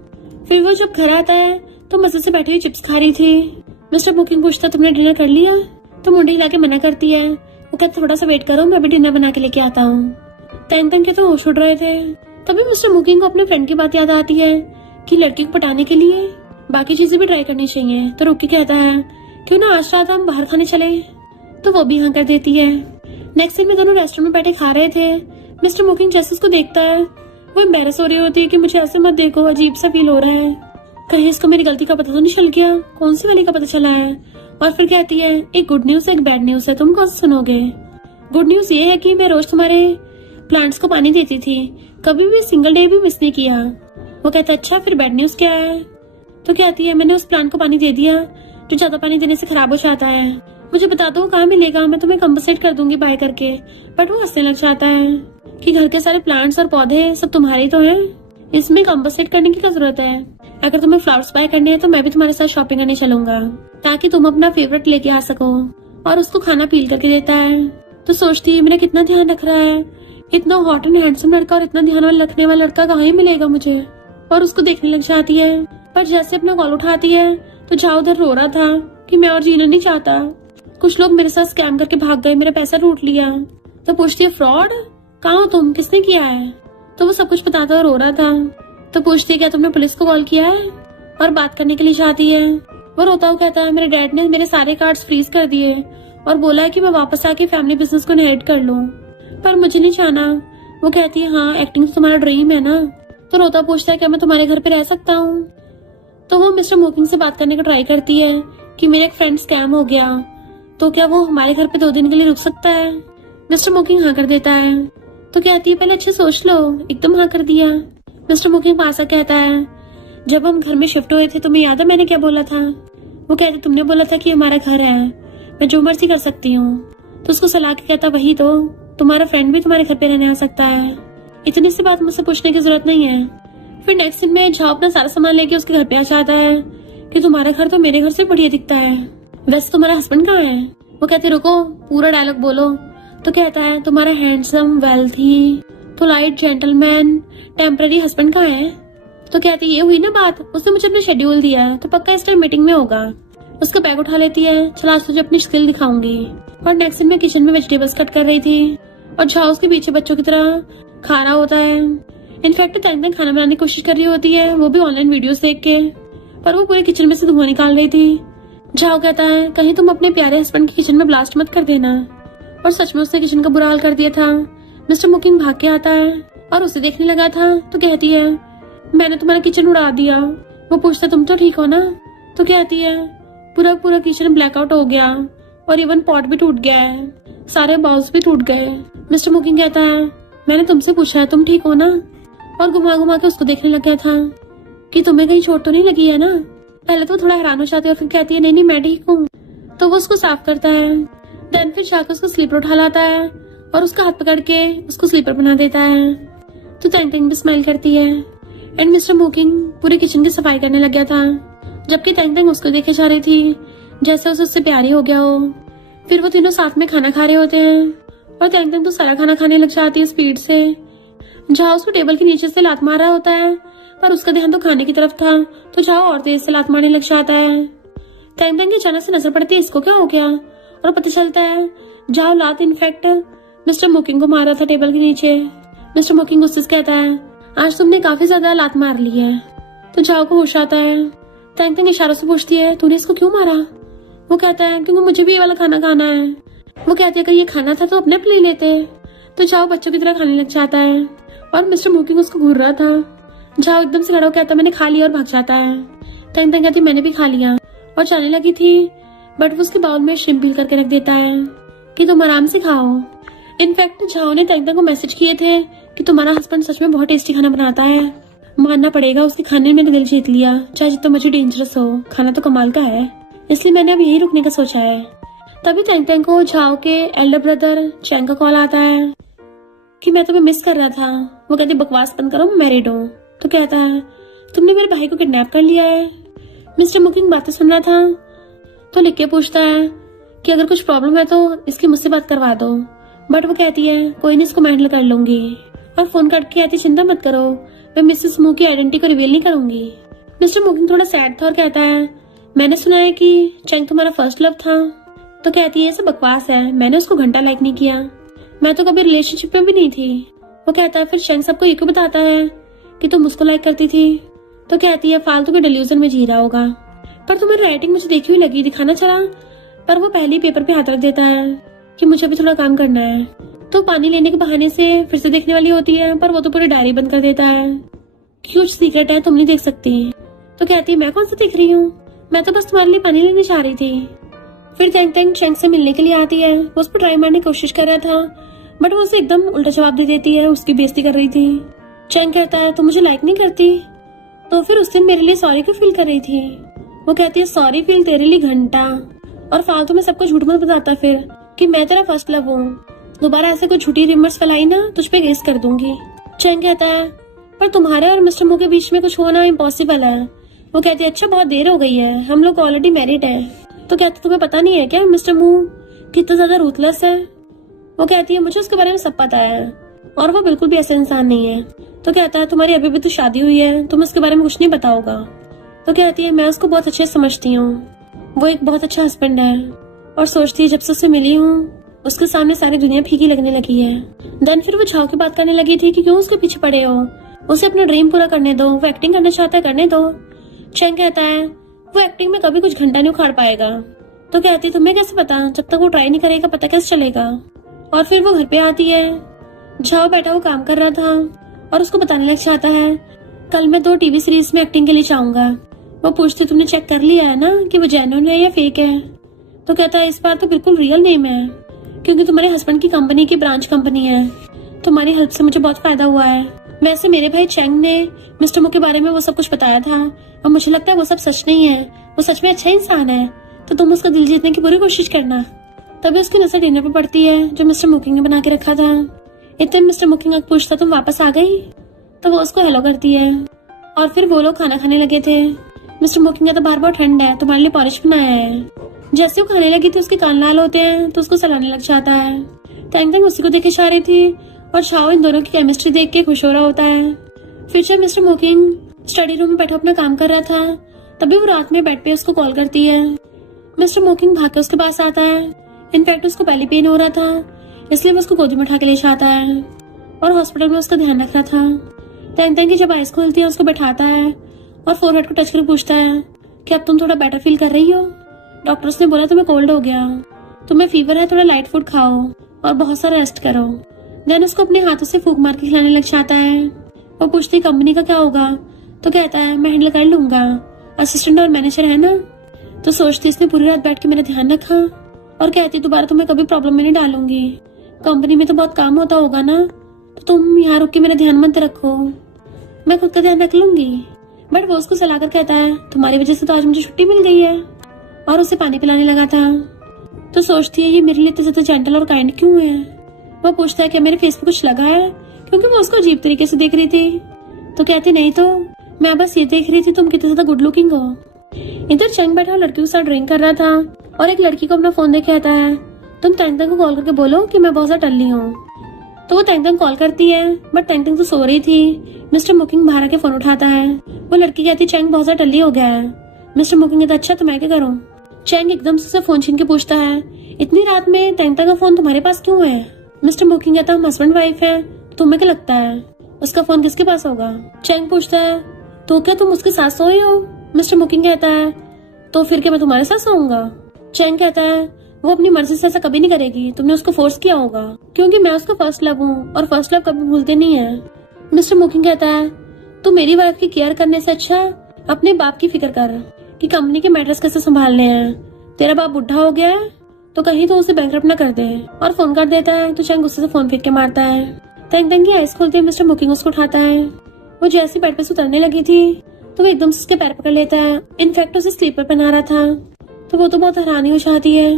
फिर वो जब घर आता है तो मजे से बैठी हुई चिप्स खा रही थी। मिस्टर मोकिंग पूछता तुमने डिनर कर लिया, तो मुंडी हिला के मना करती है। वो कहता थोड़ा सा वेट करो मैं भी डिनर बना के लेके आता हूँ। तेंग तेंग के तो होश उड़ रहे थे, तभी मिस्टर मोकिंग को अपने फ्रेंड की बात याद आती है कि लड़की को पटाने के लिए बाकी चीजें भी ट्राई करनी चाहिए। तो रुक के कहता है क्यों ना आज रात हम बाहर खाने चले, तो वो भी हाँ कर देती है। नेक्स्ट सीन में दोनों रेस्टोरेंट में बैठे खा रहे थे। मिस्टर मोकिंग जैसे उसको देखता है वो एम्बैरस हो रही होती है कि मुझे ऐसे मत देखो, अजीब सा फील हो रहा है, कहीं इसको मेरी गलती का पता तो नहीं चल गया, कौन सी वाली का पता चला है। और फिर कहती है एक गुड न्यूज एक बैड न्यूज है, तुम कौन सा सुनोगे। गुड न्यूज ये है कि मैं रोज तुम्हारे प्लांट्स को पानी देती थी, कभी भी सिंगल डे भी मिस नहीं किया। वो कहता है अच्छा फिर बैड न्यूज क्या है। तो कहती है मैंने उस प्लांट को पानी दे दिया जो ज्यादा पानी देने से खराब हो जाता है, मुझे बता दो कहाँ मिलेगा, मैं तुम्हें कंपनसेट कर दूंगी बाय करके। बट वो हंसने लग जाता है कि घर के सारे प्लांट्स और पौधे सब तुम्हारे तो हैं, इसमें कंपनसेट करने की क्या जरूरत है। अगर तुम्हें फ्लावर्स बाय करने हैं तो मैं भी तुम्हारे साथ शॉपिंग करने चलूंगा ताकि तुम अपना फेवरेट लेके आ सको। और उसको खाना पील करके देता है। तो सोचती है मेरा कितना ध्यान रख रहा है, इतना हॉट एंड हैंडसम लड़का और इतना ध्यान वाला रखने वाला लड़का कहाँ ही मिलेगा मुझे। और उसको देखने लग जाती है, पर जैसे अपना कॉल उठाती है तो झाओ उधर रो रहा था कि मैं और जीना नहीं चाहता, कुछ लोग मेरे साथ स्कैम करके भाग गए, मेरा पैसा लूट लिया। तो पूछती है फ्रॉड, कहाँ हो तुम, किसने किया है। तो वो सब कुछ बताता और रो रहा था। तो पूछती है क्या तुमने पुलिस को कॉल किया है, और बात करने के लिए चाहती है। वो रोता हुआ कहता है मेरे डैड ने मेरे सारे कार्ड्स फ्रीज कर दिए और बोला है कि मैं वापस आके फैमिली बिजनेस को इनहेरिट कर लूं, पर मुझे नहीं चाहना। वो कहती है हाँ एक्टिंग तो तुम्हारा ड्रीम है ना। तो रोता पूछता है क्या मैं तुम्हारे घर पे रह सकता हूँ। तो वो मिस्टर मोकिंग से बात करने का ट्राई करती है कि मेरा एक फ्रेंड स्कैम हो गया, तो क्या वो हमारे घर पे 2 दिन के लिए रुक सकता है। मिस्टर मोकिंग हाँ कर देता है। तो कहती है पहले अच्छे सोच लो, एकदम हाँ कर दिया। मिस्टर मोकिंग पास आके कहता है जब हम घर में शिफ्ट हुए थे तुम्हें याद है मैंने क्या बोला था। वो कहते तुमने बोला था कि हमारा घर है, मैं जो मर्जी कर सकती हूँ। तो उसको सलाह के कहता वही तो, तुम्हारा फ्रेंड भी तुम्हारे घर पे रहने आ सकता है, इतनी सी बात मुझसे पूछने की जरूरत नहीं है। फिर नेक्स्ट दिन में झाओ अपना सारा सामान लेके उसके घर पे आ जाता है कि तुम्हारा घर तो मेरे घर से बढ़िया दिखता है, वैसे तुम्हारा हस्बैंड कहाँ है। वो कहते रुको पूरा डायलॉग बोलो। तो कहता है तुम्हारा handsome wealthy polite gentleman temporary husband कहाँ है। तो कहती ये हुई ना बात, उसने मुझे अपना शेड्यूल दिया है तो पक्का इस टाइम मीटिंग में होगा। उसका बैग उठा लेती है, चला आज तुझे अपनी स्किल दिखाऊंगी। और नेक्स्ट दिन में किचन में वेजिटेबल्स कट कर रही थी और झाओ उसके पीछे बच्चों की तरह खा रहा होता है। इनफैक्ट तेंग तेंग खाना बनाने की कोशिश कर रही होती है, वो भी ऑनलाइन वीडियोस देख के, पर वो पूरे किचन में से धुआं निकाल रही थी। झाओ कहता है कहीं तुम अपने प्यारे हस्बैंड की किचन में ब्लास्ट मत कर देना। और सच में उसने किचन का बुरा हाल कर दिया था। मिस्टर मोकिंग भाग के आता है और उसे देखने लगा था। तो कहती है मैंने तुम्हारा किचन उड़ा दिया। वो पूछता तुम तो ठीक हो ना। तो कहती है पूरा पूरा किचन ब्लैकआउट हो गया और इवन पॉट भी टूट गया है, सारे बाउल्स भी टूट गए। मिस्टर मोकिंग कहता है मैंने तुमसे पूछा है तुम ठीक हो ना, और घुमा घुमा के उसको देखने लग गया था कि तुम्हें कहीं चोट तो नहीं लगी है ना। पहले तो थोड़ा हैरान हो जाती है और फिर कहती है नहीं मैं ठीक हूँ। तो वो उसको साफ करता है, देन फिर जाकर उसको स्लीपर उठा लाता है और उसका हाथ पकड़ के उसको स्लीपर बना देता है। तो तेंग तेंग भी स्माइल करती है एंड मिस्टर मोकिंग पूरे किचन की सफाई करने लग गया था, जबकि तेंग तेंग उसको देखे जा रही थी जैसे उसे उससे प्यारी हो गया हो। फिर वो तीनों साथ में खाना खा रहे होते हैं और तैंग तैंग तो सारा खाना खाने लग जाती है स्पीड से। झाओ उसको टेबल के नीचे से लात मार रहा होता है पर उसका ध्यान तो खाने की तरफ था, तो झाओ और तेज से लात मारने लग जाता है। तैंग तैंग की अचानक से नजर पड़ती है इसको क्या हो गया, और पता चलता है झाओ लात इनफैक्ट मिस्टर मोकिंग को मार रहा था टेबल के नीचे। मिस्टर मोकिंग गुस्से से कहता है आज तुमने काफी ज्यादा लात मार ली है। तो झाओ को होश आता है। तैंग तैंग इशारों से पूछती है तूने इसको क्यों मारा। वो कहता है क्योंकि मुझे भी ये वाला खाना खाना है। वो कहती है अगर ये खाना था तो अपने ले लेते। तो झाओ बच्चों की तरह खाने लग जाता है और मिस्टर मोकिंग उसको घूर रहा था। झाओ एकदम से खड़ा होकर कहता है मैंने खा लिया और भाग जाता है। तैंग तैंग कहती मैंने भी खा लिया और जाने लगी थी, बट वो उसके बाउल में श्रिम्प पील करके रख देता है कि तुम आराम से खाओ। इनफैक्ट झाओ ने तैंग तैंग को मैसेज किए थे कि तुम्हारा हस्बैंड सच में बहुत टेस्टी खाना बनाता है, मानना पड़ेगा उसके खाने में दिल जीत लिया, चाहे जितना मर्जी डेंजरस हो, खाना तो कमाल का है, इसलिए मैंने अब यही रुकने का सोचा है। तभी तैंग तैंग को झाओ के एल्डर ब्रदर चैंग का कॉल आता है कि मैं तुम्हें मिस कर रहा था। वो कहती बकवास बंद करो, मैं मैरिड हूँ। तो कहता है तुमने मेरे भाई को किडनैप कर लिया है। मिस्टर मोकिंग बातें सुन रहा था तो लिख के पूछता है कि अगर कुछ प्रॉब्लम है तो इसकी मुझसे बात करवा दो, बट वो कहती है कोई नहीं, इसको मैं हैंडल कर लूंगी। और फोन काट के कहती चिंता मत करो, मैं मिसेस मू की आइडेंटिटी को रिवील नहीं करूंगी। मिस्टर मोकिंग थोड़ा सैड था और कहता है मैंने सुना है कि चैंग तुम्हारा फर्स्ट लव था। तो कहती है ये सब बकवास है, मैंने उसको घंटा लाइक नहीं किया, मैं तो कभी रिलेशनशिप में भी नहीं थी। वो कहता है फिर चैंग सबको ये क्यों बताता है कि तुम उसको लाइक करती थी। तो कहती है फालतू के डिल्यूजन में जी रहा होगा, पर तुम्हारी राइटिंग मुझे देखी हुई लगी, दिखाना चला। पर वो पहले ही पेपर पे हाथ रख देता है कि मुझे अभी थोड़ा काम करना है। तो पानी लेने के बहाने से फिर से देखने वाली होती है, पर वो तो पूरी डायरी बंद कर देता है कि कुछ सीक्रेट है तुम नहीं देख सकती। तो कहती है मैं कौन सा देख रही हूँ, मैं तो बस तुम्हारे लिए पानी लेने जा रही थी। फिर तैंग तैंग चैंग से मिलने के लिए आती है। वो उस पर ट्राई मारने की कोशिश कर रहा था, बट वो उसे एकदम उल्टा जवाब दे देती है, उसकी बेइज्जती कर रही थी। चैंग कहता है तुम मुझे लाइक नहीं करती, तो फिर उस दिन मेरे लिए सॉरी क्यों फील कर रही थी। वो कहती है सॉरी फील तेरे लिए घंटा, और फालतू में सबको झूठ मत बताता फिर कि मैं तेरा फर्स्ट लव हूँ। दोबारा ऐसे कोई झूठी रिमर्स फैलाई ना, तुझ पे केस कर दूंगी। चैंग कहता है पर तुम्हारे और मिस्टर मू के बीच में कुछ होना इम्पॉसिबल है। वो कहती है अच्छा बहुत देर हो गई है, हम लोग ऑलरेडी मैरिड है। तो कहते तुम्हें पता नहीं है क्या मिस्टर मू कितना ज्यादा रूथलेस है। वो कहती है मुझे उसके बारे में सब पता है और वो बिल्कुल भी ऐसा इंसान नहीं है। तो कहता है तुम्हारी अभी भी तो शादी हुई है, तुम्हें उसके बारे में कुछ नहीं पता होगा। तो कहती है मैं उसको बहुत अच्छे से समझती हूँ, वो एक बहुत अच्छा हस्बैंड है, और सोचती है जब से उससे मिली हूँ उसके सामने सारी दुनिया फीकी लगने लगी है। देन फिर वो झाओ की बात करने लगी थी कि क्यों उसके पीछे पड़े हो, उसे अपना ड्रीम पूरा करने दो, वो एक्टिंग करना चाहता है करने दो। चैंग कहता है वो एक्टिंग में कभी कुछ घंटा नहीं उखाड़ पाएगा। तो कहती तुम्हें कैसे पता, जब तक वो ट्राई नहीं करेगा पता कैसे चलेगा। और फिर वो घर पे आती है। झाओ बैठा वो काम कर रहा था और उसको बताने लग जाता है कल मैं 2 टीवी सीरीज में एक्टिंग के लिए चाहूंगा। वो पूछती तुमने चेक कर लिया है ना कि वो जेन्युइन है या फेक है। तो कहता है इस बार तो बिल्कुल रियल नेम है, क्योंकि तुम्हारे हस्बैंड की कंपनी की ब्रांच कंपनी है, तुम्हारी हेल्प से मुझे बहुत फायदा हुआ है। वैसे मेरे भाई चैंग ने मिस्टर मू के बारे में वो सब कुछ बताया था, और मुझे लगता है वो सब सच नहीं है, वो सच में अच्छा इंसान है, तो तुम उसका दिल जीतने की पूरी कोशिश करना। तभी उसकी नजर डिनर पे पड़ती है जो मिस्टर मुकिंग ने बना के रखा था। इतने मिस्टर मुकिंग पूछता तुम वापस आ गई, तो वो उसको हेलो करती है और फिर वो लोग खाना खाने लगे थे। मिस्टर मुकिंग का तो बाहर बहुत ठंड है, तुम्हारे लिए पॉलिश बनाया है। जैसे वो खाने लगी थी उसके कान लाल होते हैं तो उसको सलाने लग जाता है। तैंग तैंग उसी को देखे जा रही थी और झाओ इन दोनों की केमिस्ट्री देख के खुश हो रहा होता है। फिर जब मिस्टर मुकिंग स्टडी रूम में बैठा अपना काम कर रहा था तभी वो रात में बेड पे उसको कॉल करती है। मिस्टर मुकिंग भाग के उसके पास आता है। इनफैक्ट उसको पहले पेन हो रहा था, इसलिए वो उसको गोदी में उठा के ले जाता है और हॉस्पिटल में उसका ध्यान रख रहा था। तैंग तैंग की जब आइज खुलती है उसको बैठाता है और फोरहेड को टच करके पूछता है कि अब तुम थोड़ा बेटर फील कर रही हो। डॉक्टर्स ने बोला तुम्हें कोल्ड हो गया, तुम्हें फीवर है, थोड़ा लाइट फूड खाओ और बहुत सारा रेस्ट करो। देन उसको अपने हाथों से फूंक मार के खिलाने लग जाता है। वो पूछती कंपनी का क्या होगा, तो कहता है मैं हैंडल कर लूंगा, असिस्टेंट और मैनेजर है ना। तो सोचती इसने पूरी रात बैठ के मेरा ध्यान रखा और कहती दोबारा तुम्हें कभी प्रॉब्लम में नहीं डालूंगी, कंपनी में तो बहुत काम होता होगा ना, तो तुम यहाँ रुक के मेरा ध्यान मत रखो, मैं खुद का ध्यान रख लूंगी। बट वो उसको सलाहकर कहता है तुम्हारी वजह से तो आज मुझे छुट्टी मिल गई है, और उसे पानी पिलाने लगा था। तो सोचती है ये मेरे लिए इतने ज्यादा जेंटल और काइंड क्यों है। वो पूछता है क्या मेरे फेस पे कुछ लगा है, क्योंकि वो उसको अजीब तरीके से देख रही थी। तो कहती नहीं तो मैं बस ये देख रही थी तुम कितने ज्यादा गुड लुकिंग हो। इधर चैंग बैठा लड़की के साथ ड्रिंक कर रहा था और एक लड़की को अपना फोन देके कहता है तुम तैंतंग को कॉल करके बोलो कि मैं बहुत ज्यादा टल्ली हूँ। तो वो तैंतंग कॉल करती है, बट तैंतंग तो सो रही थी। मिस्टर मुकिंग बाहर आके फोन उठाता है। वो लड़की कहती है चैंग बहुत ज्यादा टल्ली हो गया है। मिस्टर मुकिंग कहता अच्छा तो मैं क्या करूँ। चैंग एकदम से फोन छीन के पूछता है इतनी रात में तैंतंग का फोन तुम्हारे पास क्यों है। मिस्टर मुकिंग कहता हम हस्बैंड वाइफ है, तुम्हें क्या लगता है उसका फोन किसके पास होगा। चैंग पूछता है तो क्या तुम उसके साथ सोए हो। मिस्टर मुकिंग कहता है तो फिर क्या मैं तुम्हारे साथ सोऊंगा। चैंग कहता है वो अपनी मर्जी से ऐसा कभी नहीं करेगी, तुमने उसको फोर्स किया होगा, क्योंकि मैं उसका फर्स्ट लव हूँ और फर्स्ट लव कभी भूलते नहीं है। मिस्टर मुकिंग कहता है तू मेरी वाइफ की केयर करने से अच्छा अपने बाप की फिक्र कर कि कंपनी के मैटर्स कैसे संभालने हैं। तेरा बाप बुढ़ा हो गया है तो कहीं तो उसे बैंकरप्ट ना कर दे। और फोन कर देता है तो चैंग गुस्से से फोन फेंक के मारता है। तैंतंग की आइस खोलते मिस्टर मुकिंग उसको उठाता है। वो जैसे बेड पे से उतरने लगी थी तो वो एकदम से उसके पैर पकड़ लेता है। इनफैक्ट उसे स्लीपर पहना रहा था। तो वो तो बहुत हैरानी हो जाती है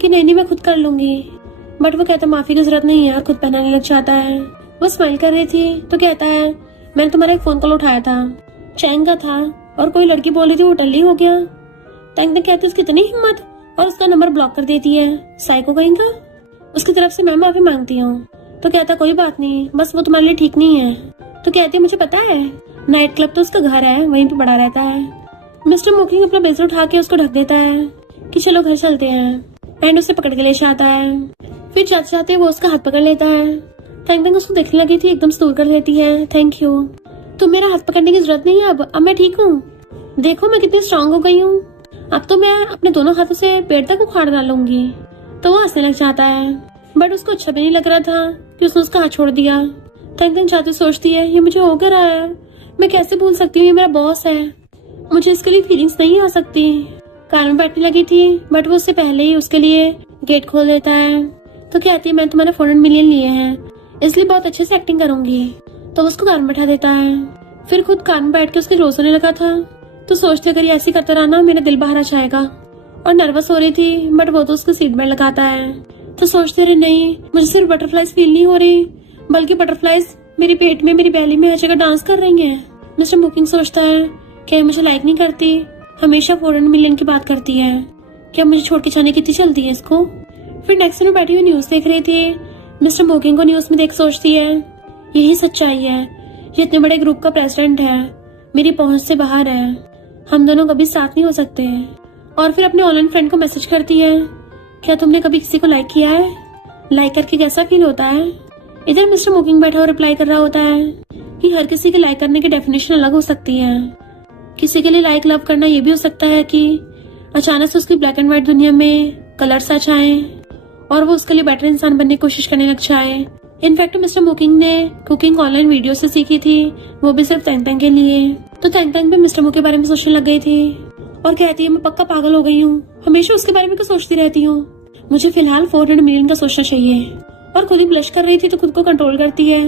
कि नहीं मैं खुद कर लूंगी, बट वो कहता माफी की जरूरत नहीं है और खुद पहनाने लग जाता है। वो स्माइल कर रही थी तो कहता है मैंने तुम्हारा एक फोन कॉल उठाया था, चैंग का था और कोई लड़की बोल रही थी वो टल्ली हो गया। तैंतंग कहती उसकी इतनी हिम्मत और उसका नंबर ब्लॉक कर देती है, साइको कहीं का। उसकी तरफ से मैं माफी मांगती हूँ। तो कहता कोई बात नहीं, बस वो तुम्हारे लिए ठीक नहीं है। तो कहती मुझे पता है नाइट क्लब तो उसका घर है, वहीं पे पड़ा रहता है। मिस्टर मुकिंग अपना ब्लेजर उठा के उसको ढक देता है कि चलो घर चलते हैं, एंड उसे पकड़ के ले जाता है। फिर जाते जाते वो उसका हाथ पकड़ लेता है। तैंतंग उसको देखने लगी थी, एकदम से दूर कर लेती है। थैंक यू, तुम मेरा हाथ पकड़ने की जरूरत नहीं है, अब मैं ठीक हूँ। देखो मैं कितनी स्ट्रांग हो गई हूँ, अब तो मैं अपने दोनों हाथों से पेट तक उखाड़ डालूंगी। तो वो हंसने लग जाता है, बट उसको अच्छा भी नहीं लग रहा था कि उसने उसका हाथ छोड़ दिया। तैंतंग जाते सोचती है ये मुझे हो क्या रहा है, मैं कैसे भूल सकती हूँ ये मेरा बॉस है, मुझे इसके लिए फीलिंग्स नहीं आ सकती। कार में बैठने लगी थी, बट वो उससे पहले ही उसके लिए गेट खोल देता है। तो कहती है मैं तुम्हारे 400 मिलियन लिए हैं, इसलिए बहुत अच्छे से एक्टिंग करूंगी। तो उसको कार में बैठा देता है। फिर खुद कार में बैठ के उसके क्लोज होने लगा था। तो सोचते अगर ये ऐसी करता रहा ना मेरा दिल बाहर आ जाएगा। और नर्वस हो रही थी, बट वो तो उसको सीट बेल्ट लगाता है। तो सोचते रहे नहीं मुझे सिर्फ बटरफ्लाइज फील नहीं हो रही, बल्कि बटरफ्लाइज मेरे पेट में मेरी बैली में हर जगह डांस कर रही है। मिस्टर मुकिंग सोचता है क्या मुझे लाइक नहीं करती, हमेशा 400 मिलियन की बात करती है, क्या मुझे छोड़ के जाने कितनी चलती है इसको। फिर नेक्स्ट में बैठी हुई न्यूज देख रही थी। मिस्टर मुकिंग को न्यूज में देख सोचती है यही सच्चाई है, ये इतने बड़े ग्रुप का प्रेसिडेंट है, मेरी पहुंच से बाहर है, हम दोनों कभी साथ नहीं हो सकते। और फिर अपने ऑनलाइन फ्रेंड को मैसेज करती है क्या तुमने कभी किसी को लाइक किया है, लाइक करके कैसा फील होता है। इधर मिस्टर मुकिंग बैठा और रिप्लाई कर रहा होता है कि हर किसी के लाइक करने की डेफिनेशन अलग हो सकती है। किसी के लिए लाइक लव करना ये भी हो सकता है कि अचानक से उसकी ब्लैक एंड व्हाइट दुनिया में कलर्स आ जाएं और वो उसके लिए बेटर इंसान बनने की कोशिश करने लग जाए। इनफैक्ट मिस्टर मुकिंग ने कुकिंग ऑनलाइन वीडियो से सीखी थी, वो भी सिर्फ तैंतंग के लिए। तो तैंतंग भी मिस्टर मु के बारे में सोचने लग गई थी और कहती है मैं पक्का पागल हो गई हूँ, हमेशा उसके बारे में क्यों सोचती रहती हूँ, मुझे फिलहाल 400 मिलियन का सोचना चाहिए। और खुद ही ब्लश कर रही थी तो खुद को कंट्रोल करती है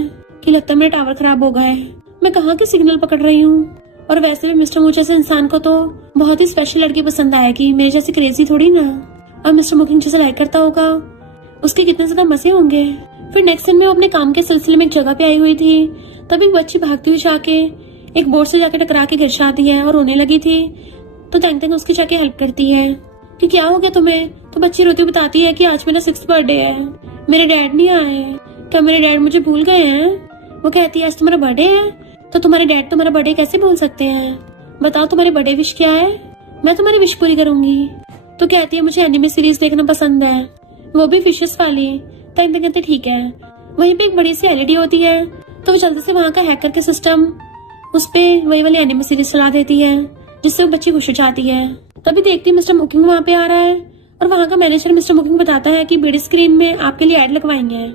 कि लगता है मेरा टावर खराब हो गया है, मैं कहाँ के सिग्नल पकड़ रही हूँ। और वैसे भी मिस्टर मु जैसे इंसान को तो बहुत ही स्पेशल लड़की पसंद आएगी, मेरे जैसे क्रेजी थोड़ी ना। और मिस्टर मुकिंग जैसे लाइक करता होगा उसके कितने ज्यादा मजे होंगे। फिर नेक्स्ट दिन में वो अपने काम के सिलसिले में एक जगह पे आई हुई थी, तभी एक बच्ची भागती हुई जाके एक बोर्ड से जाके टकरा के गिर जाती है और रोने लगी थी। तो तैंतंग उसकी जाके हेल्प करती है कि क्या हो गया तुम्हें। तो बच्ची रोती हुई बताती है कि आज मेरा 6th बर्थडे है, मेरे डैड नहीं आए, क्या मेरे डैड मुझे भूल गए हैं। वो कहती है आज तुम्हारा बर्थडे है तो तुम्हारे डैड तुम्हारा बर्थडे कैसे भूल सकते हैं, बताओ तुम्हारी बर्थडे विश क्या है, मैं तुम्हारी विश पूरी करूंगी। तो कहती है मुझे एनिमे सीरीज देखना पसंद है, वो भी फिशेस वाली। तैंतंग कहते ठीक है। वहीं पे एक बड़ी सी एलईडी होती है तो वो जल्दी से वहाँ का हैक करके सिस्टम उस पे वही वाली एनिमे सीरीज चला देती है, जिससे वो बच्ची खुश हो जाती है। तभी देखती मिस्टर मुकिंग वहाँ पे आ रहा है और वहाँ का मैनेजर मिस्टर मुकिंग बताता है कि बड़ी स्क्रीन में आपके लिए ऐड लगवाएंगे।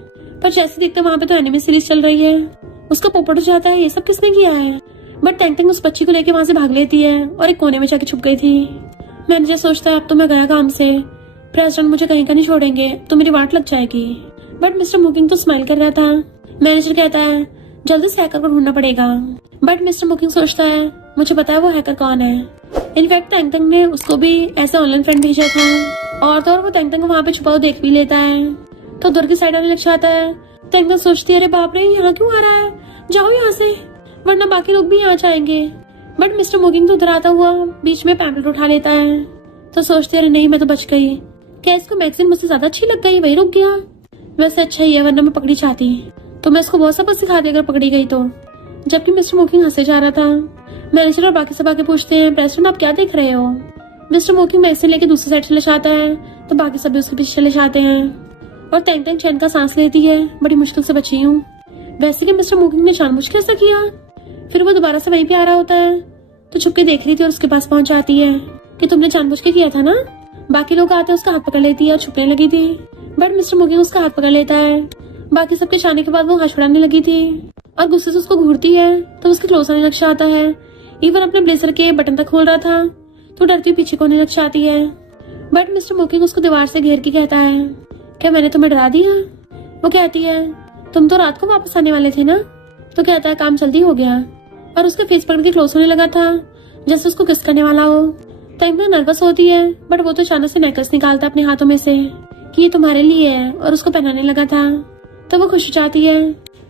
पर जैसे देखते वहाँ पे तो एनिमे सीरीज चल रही है, उसका पोपट हो जाता है ये सब किसने किया है। बट तैंतंग उस बच्ची को लेके वहाँ से भाग लेती है और एक कोने में जाके छुप गई थी। मैनेजर सोचता है अब तो मैं गया काम से, प्रेसिडेंट मुझे कहीं का नहीं छोड़ेंगे तो मेरी वाट लग जाएगी। बट मिस्टर मुकिंग तो स्माइल कर रहा था। मैनेजर कहता है जल्दी से हैकर को ढूंढना पड़ेगा। बट मिस्टर मुकिंग सोचता है मुझे पता है वो हैकर कौन है। इनफैक्ट तैंतंग ने उसको भी ऐसा ऑनलाइन फ्रेंड भेजा था और तो और वो तैंतंग को वहाँ पे छुपा देख भी लेता है तो दूर की साइड आने लग जाता है। तैंतंग सोचती है अरे बाप रे यहाँ क्यों आ रहा है, जाओ यहाँ से वरना बाकी लोग भी यहाँ जाएंगे। बट मिस्टर मुकिंग तो उधर आता हुआ बीच में पैम्पलेट उठा लेता है तो सोचती है अरे नहीं मैं तो बच गई, क्या इसको मैगजीन मुझसे ज्यादा अच्छी लग गई, वही रुक गया? वैसे अच्छा ही है, वरना मैं पकड़ी चाहती तो मैं इसको बहुत सबक सिखा दी अगर पकड़ी गई तो। जबकि मिस्टर मोकिंग हंसे जा रहा था। मैनेजर और बाकी सब आके पूछते हैं, प्रेसिडेंट आप क्या देख रहे हो? मिस्टर मोकिंग मैगजीन लेके दूसरी साइड चले जाता है तो बाकी सब भी उसके पीछे चले जाते हैं। और टैंग टैंग चैन का सांस लेती है, बड़ी मुश्किल से बची हूँ। वैसे कि मिस्टर मोकिंग ने जानबूझ के ऐसा किया? फिर वो दोबारा से वहीं पे आ रहा होता है तो छुप के देख रही थी और उसके पास पहुंच जाती है कि तुमने जानबूझ के किया था ना। बाकी लोग आते हैं, उसका हाथ पकड़ लेती है और छुपने लगी थी, बट मिस्टर मोकिंग उसका हाथ पकड़ लेता है। बाकी सबके जाने के बाद वो हाथ छुड़ाने लगी थी और गुस्से से उसको घूरती है तो उसके क्लोज आने लग जाता है। इवन अपने ब्लेजर के बटन तक खोल रहा था तो डरती हुई पीछे को होने लग जाती है। बट मिस्टर मोकिंग उसको दीवार से घेर के कहता है, क्या मैंने तुम्हें डरा दिया? वो कहती है, तुम तो रात को वापस आने वाले थे ना? तो कहता है, काम जल्दी हो गया। और उसके फेस पकड़ के क्लोज होने लगा था जैसे उसको किस करने वाला हो। टाइम में नर्वस होती है, बट वो तो अचानक से नेकलेस निकालता अपने हाथों में से कि ये तुम्हारे लिए है और उसको पहनाने लगा था। तो वो खुश हो जाती है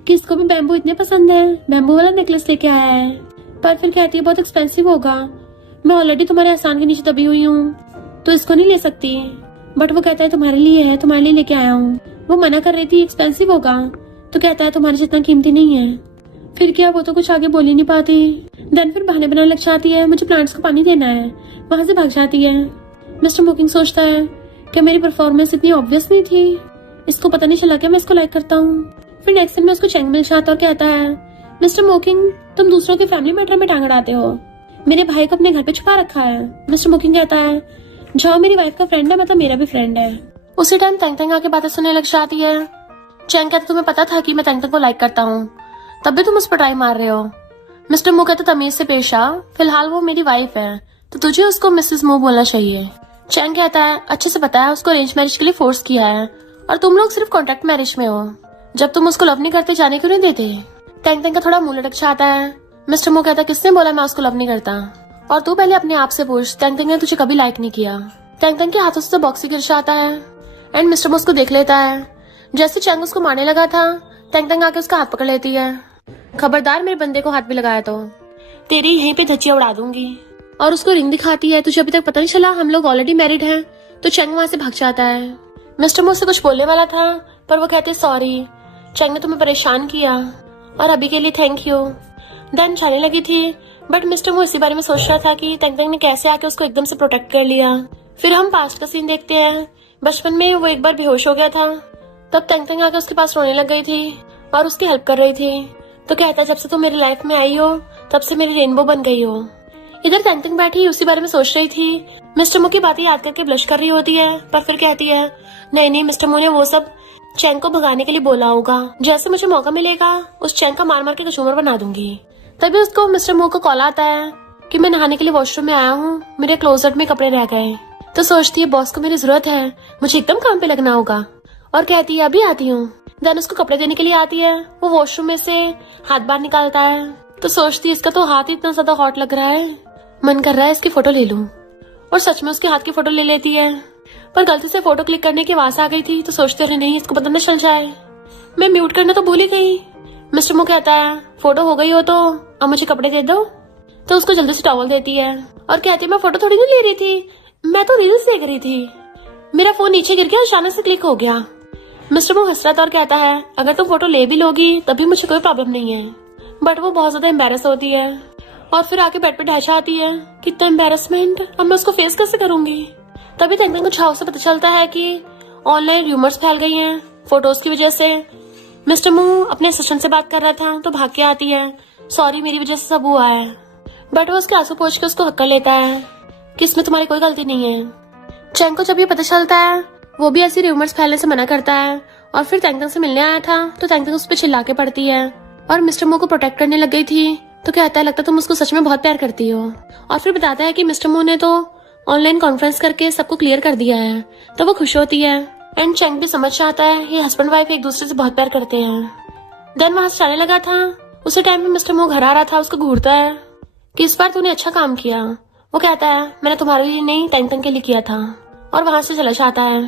कि इसको भी बैम्बू इतने पसंद है, बैम्बू वाला नेकलेस लेके आया है। पर फिर कहती है, बहुत एक्सपेंसिव होगा, मैं ऑलरेडी तुम्हारे आसान के नीचे दबी हुई हूँ तो इसको नहीं ले सकती। बट वो कहता है, तुम्हारे लिए है, तुम्हारे लिए लेके आया हूँ। वो मना कर रही थी एक्सपेंसिव होगा तो कहता है, तुम्हारे जितना कीमती नहीं है। फिर क्या, वो तो कुछ आगे बोल ही नहीं पाती। देन फिर बहाने बनाने लग जाती है, मुझे प्लांट्स को पानी देना है, वहां से भाग जाती है। मिस्टर मोकिंग सोचता है कि मेरी परफॉर्मेंस इतनी ऑब्वियस नहीं थी, इसको पता नहीं चला क्या मैं इसको लाइक करता हूँ। फिर नेक्स्ट दिन में उसको चैंग मिल जाता और कहता है, मिस्टर मोकिंग तुम दूसरों के फैमिली मैटर में टांग अड़ाते हो, मेरे भाई को अपने घर पे छुपा रखा है। मिस्टर मोकिंग कहता है, जाओ, मेरी वाइफ का फ्रेंड है, मतलब मेरा भी फ्रेंड है। उसी टाइम तंग तंग आके बातें सुनने लग जाती है। चैंग कहता, तुम्हें पता था कि मैं तंग तंग को लाइक करता हूँ, तब भी तुम उस पर ट्राई मार रहे हो। मिस्टर मो कहता, तमीज से पेश आ, फिलहाल वो मेरी वाइफ है तो तुझे उसको मिसेस मो बोलना चाहिए। चैंग कहता है, अच्छे से पता है, उसको अरेंज मैरिज के लिए फोर्स किया है और तुम लोग सिर्फ कॉन्ट्रैक्ट मैरिज में हो। जब तुम उसको लव नहीं करते, जाने क्यों नहीं देते? टैंग टैंग का थोड़ा मुंह लटक जाता है। मिस्टर मो कहता है, किसने बोला मैं उसको लव नहीं करता? और तू पहले अपने आप से पूछ, टैंग टैंग ने तुझे कभी लाइक नहीं किया। टैंग टैंग के हाथों से बॉक्स ही गिर जाता है एंड मिस्टर मो उसको देख लेता है। जैसे चैंग उसको मारने लगा था, टैंग टैंग आके उसका हाथ पकड़ लेती है। खबरदार मेरे बंदे को हाथ भी लगाया तो तेरी यहीं पे धज्जियां उड़ा दूंगी। और उसको रिंग दिखाती है, तुझे अभी तक पता नहीं चला हम लोग ऑलरेडी मैरिड हैं। तो चैंग वहां से भाग जाता है। मिस्टर मो से कुछ बोलने वाला था पर वो कहते, सॉरी चैंग ने तुम्हें परेशान किया और अभी के लिए थैंक यू। देन जाने लगी थी, बट मिस्टर मो इसी बारे में सोच रहा था कि टैंग टैंग ने कैसे आके उसको एकदम से प्रोटेक्ट कर लिया। फिर हम पास्ट का सीन देखते हैं। बचपन में वो एक बार बेहोश हो गया था, तब टैंग टैंग आके उसके पास रोने लग गई थी और उसकी हेल्प कर रही थी। तो कहता, जब से तुम मेरी लाइफ में आई हो तब से मेरी रेनबो बन गई हो। इधर टैंग टैंग बैठी उसी बारे में सोच रही थी। मिस्टर मो की बातें याद करके ब्लश कर रही होती है, पर फिर कहती है, नहीं मिस्टर मो ने वो सब चैंग को भगाने के लिए बोला होगा, जैसे मुझे मौका मिलेगा उस चैंग का मार मार के कचूमर बना दूंगी। तभी उसको मिस्टर मो को कॉल आता है कि मैं नहाने के लिए वॉशरूम में आया हूँ, मेरे क्लोजेट में कपड़े रह गए। तो सोचती है, बॉस को मेरी जरूरत है, मुझे एकदम काम पे लगना होगा, और कहती है, अभी आती हूँ। देन उसको कपड़े देने के लिए आती है। वो वॉशरूम में से हाथ बाहर निकालता है तो सोचती है, इसका तो हाथ इतना ज्यादा हॉट लग रहा है, मन कर रहा है इसकी फोटो ले लूं। और सच में उसके हाथ की फोटो ले लेती है, पर गलती से फोटो क्लिक करने की आवाज आ गई थी तो सोचते, अरे नहीं, इसको पता न चल जाए, मैं म्यूट करना तो भूल ही गई। मिस्टर मो कहता है, फोटो हो गई हो तो अब मुझे कपड़े दे दो। तो उसको जल्दी से टॉवल देती है और कहती है, मैं फोटो थोड़ी नहीं ले रही थी, मैं तो रील्स देख रही थी, मेरा फोन नीचे गिर गया, अचानक से क्लिक हो गया। मिस्टर मो हंस रहा था और कहता है, अगर तुम फोटो ले भी लोगी तभी मुझे कोई प्रॉब्लम नहीं है। बट वो बहुत ज्यादा एम्बेरस होती है और फिर आके बेड पे ढह आती है। कितना एम्बेरसमेंट, अब मैं उसको फेस कैसे करूंगी। तभी टैंग टैंग को छाव से पता चलता है कि ऑनलाइन र्यूमर्स फैल गई हैं फोटोज की वजह से। मिस्टर मो अपने असिस्टेंट से बात कर रहा था तो भाग के आती है, सॉरी मेरी वजह से सब हुआ है। बट वो उसके आंसू पोंछ के उसको हक कर लेता है कि इसमें तुम्हारी कोई गलती नहीं है। चैंग को जब ये पता चलता है, वो भी ऐसी र्यूमर्स फैलने से मना करता है और फिर टैंग टैंग से मिलने आया था तो टैंग टैंग उस पर चिल्ला के पड़ती है और मिस्टर मो को प्रोटेक्ट करने लग गई थी। तो कहता है, लगता तुम उसको सच में बहुत प्यार करती हो। और फिर बताता है कि मिस्टर मो ने तो ऑनलाइन कॉन्फ्रेंस करके सबको क्लियर कर दिया है। तो वो खुश होती है एंड चैंग भी समझ जाता है ये हस्बैंड वाइफ एक दूसरे से बहुत प्यार करते हैं। देन वहां से जाने लगा था। उसी टाइम में मिस्टर मो घर आ रहा था, उसको घूरता है कि इस बार तूने अच्छा काम किया। वो कहता है, मैंने तुम्हारे लिए नहीं टैंग टैंग के लिए किया था, और वहां से चला जाता है।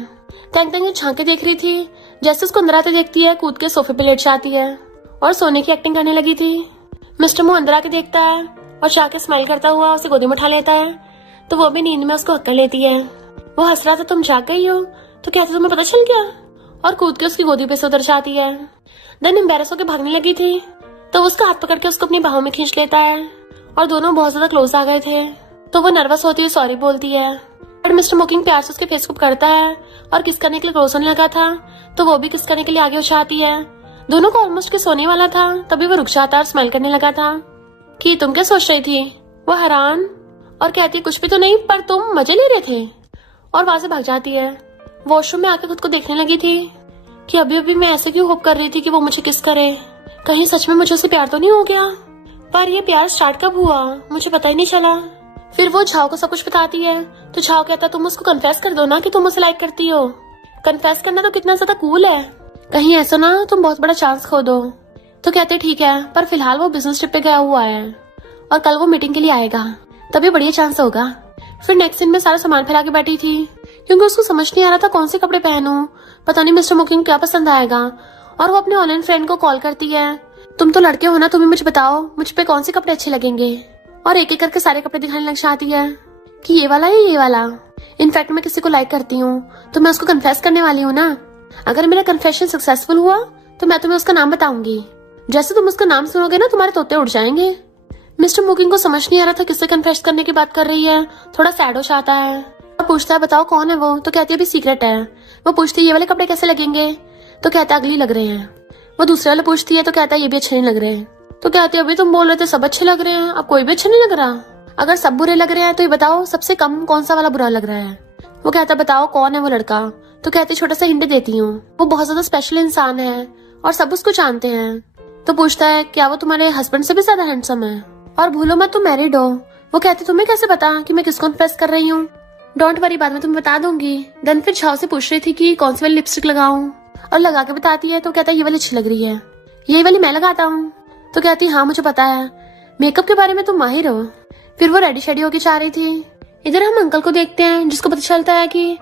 टैंग टैंग झांके देख रही थी, जैसे उसको अंदर आते देखती है, कूद के सोफे पे लेट जाती है और सोने की एक्टिंग करने लगी थी। मिस्टर मो अंदर आके देखता है और जाके स्माइल करता हुआ उसे गोदी में उठा लेता है तो वो भी नींद में उसको हक कर लेती है। वो हंस रहा था तुम जाग गई हो, तो कहते तुम्हें पता चल गया, और कूद के उसकी गोदी पे से उतर जाती है। देन एम्बेरस होकर भागने लगी थी तो उसका हाथ पकड़ के उसको अपनी बाहों में खींच लेता है और दोनों बहुत ज्यादा क्लोज आ गए थे। तो वो नर्वस होती है, सॉरी बोलती है, बट मिस्टर मोकिंग प्यार से उसके फेस को करता है और किस करने के लिए क्लोज होने लगा था तो वो भी किस करने के लिए आगे हो जाती है। दोनों को ऑलमोस्ट के सोने वाला था तभी वो रुक जाता है और स्माइल करने लगा था कि तुम क्या सोच रही थी। वो हैरान और कहती कुछ भी तो नहीं, पर तुम मजे ले रहे थे, और वहां से भाग जाती है। वॉशरूम में आके खुद को देखने लगी थी कि अभी अभी मैं ऐसे क्यों होप कर रही थी कि वो मुझे किस करे, कहीं सच में मुझे उससे प्यार तो नहीं हो गया। पर ये प्यार स्टार्ट कब हुआ मुझे पता ही नहीं चला। फिर वो झाओ को सब कुछ बताती है तो झाओ कहता तुम उसको कन्फेस कर दो ना कि तुम उसे लाइक करती हो। कन्फेस करना तो कितना ज्यादा कूल है, कहीं ऐसा ना तुम बहुत बड़ा चांस खो दो। तो कहते ठीक है, पर फिलहाल वो बिजनेस ट्रिप पे गया हुआ है और कल वो मीटिंग के लिए आएगा, तभी बढ़िया चांस होगा। फिर नेक्स्ट दिन में सारा सामान फैला के बैठी थी क्योंकि उसको समझ नहीं आ रहा था कौन से कपड़े पहनूं, पता नहीं मिस्टर मोकिंग क्या पसंद आएगा। और वो अपने ऑनलाइन फ्रेंड को कॉल करती है, तुम तो लड़के हो ना, तुम्हें मुझे बताओ मुझ पे कौन से कपड़े अच्छे लगेंगे, और एक एक करके सारे कपड़े दिखाने लग जाती है कि ये वाला है ये वाला। इनफैक्ट मैं किसी को लाइक करती हूँ तो मैं उसको कन्फेस करने वाली हूँ ना, अगर मेरा कन्फेशन सक्सेसफुल हुआ तो मैं तुम्हें उसका नाम बताऊंगी, जैसे तुम उसका नाम सुनोगे ना तुम्हारे तोते उड़ जाएंगे। मिस्टर मोकिंग को समझ नहीं आ रहा था किससे कन्फेस करने की बात कर रही है, थोड़ा सैड हो जाता है। वो पूछता है बताओ कौन है वो, तो कहती है अभी सीक्रेट है। वो पूछती है ये वाले कपड़े कैसे लगेंगे, तो कहता है अगली लग रहे हैं। वो दूसरे वाले पूछती है तो कहता है ये भी अच्छे नहीं लग रहे हैं। तो कहती है अभी तुम बोल रहे थे सब अच्छे लग रहे हैं, अब कोई भी अच्छा नहीं लग रहा। अगर सब बुरे लग रहे हैं तो ये बताओ सबसे कम कौन सा वाला बुरा लग रहा है। वो कहता है बताओ कौन है वो लड़का, तो कहती छोटा सा हिंट देती हूँ, वो बहुत ज्यादा स्पेशल इंसान है और सब उसको जानते हैं। तो पूछता है क्या वो तुम्हारे हस्बैंड से भी ज्यादा हैंडसम है, और भूलो मत तुम मैरिड हो। वो कहती तुम्हें कैसे पता कि मैं किसको कन्फेस कर रही हूँ। डोंट वरी बाद में तुम्हें बता दूंगी। देन फिर झाओ से पूछ रही थी कि कौन सी वाली लिपस्टिक लगाऊं, और लगा के बताती है तो कहता है ये वाली अच्छी लग रही है, यही वाली मैं लगाता हूँ। तो कहती हाँ मुझे पता है, मेकअप के बारे में तुम माहिर हो। फिर वो रेडी शेडी होके जा रही थी। इधर हम अंकल को देखते हैं जिसको पता चलता है कि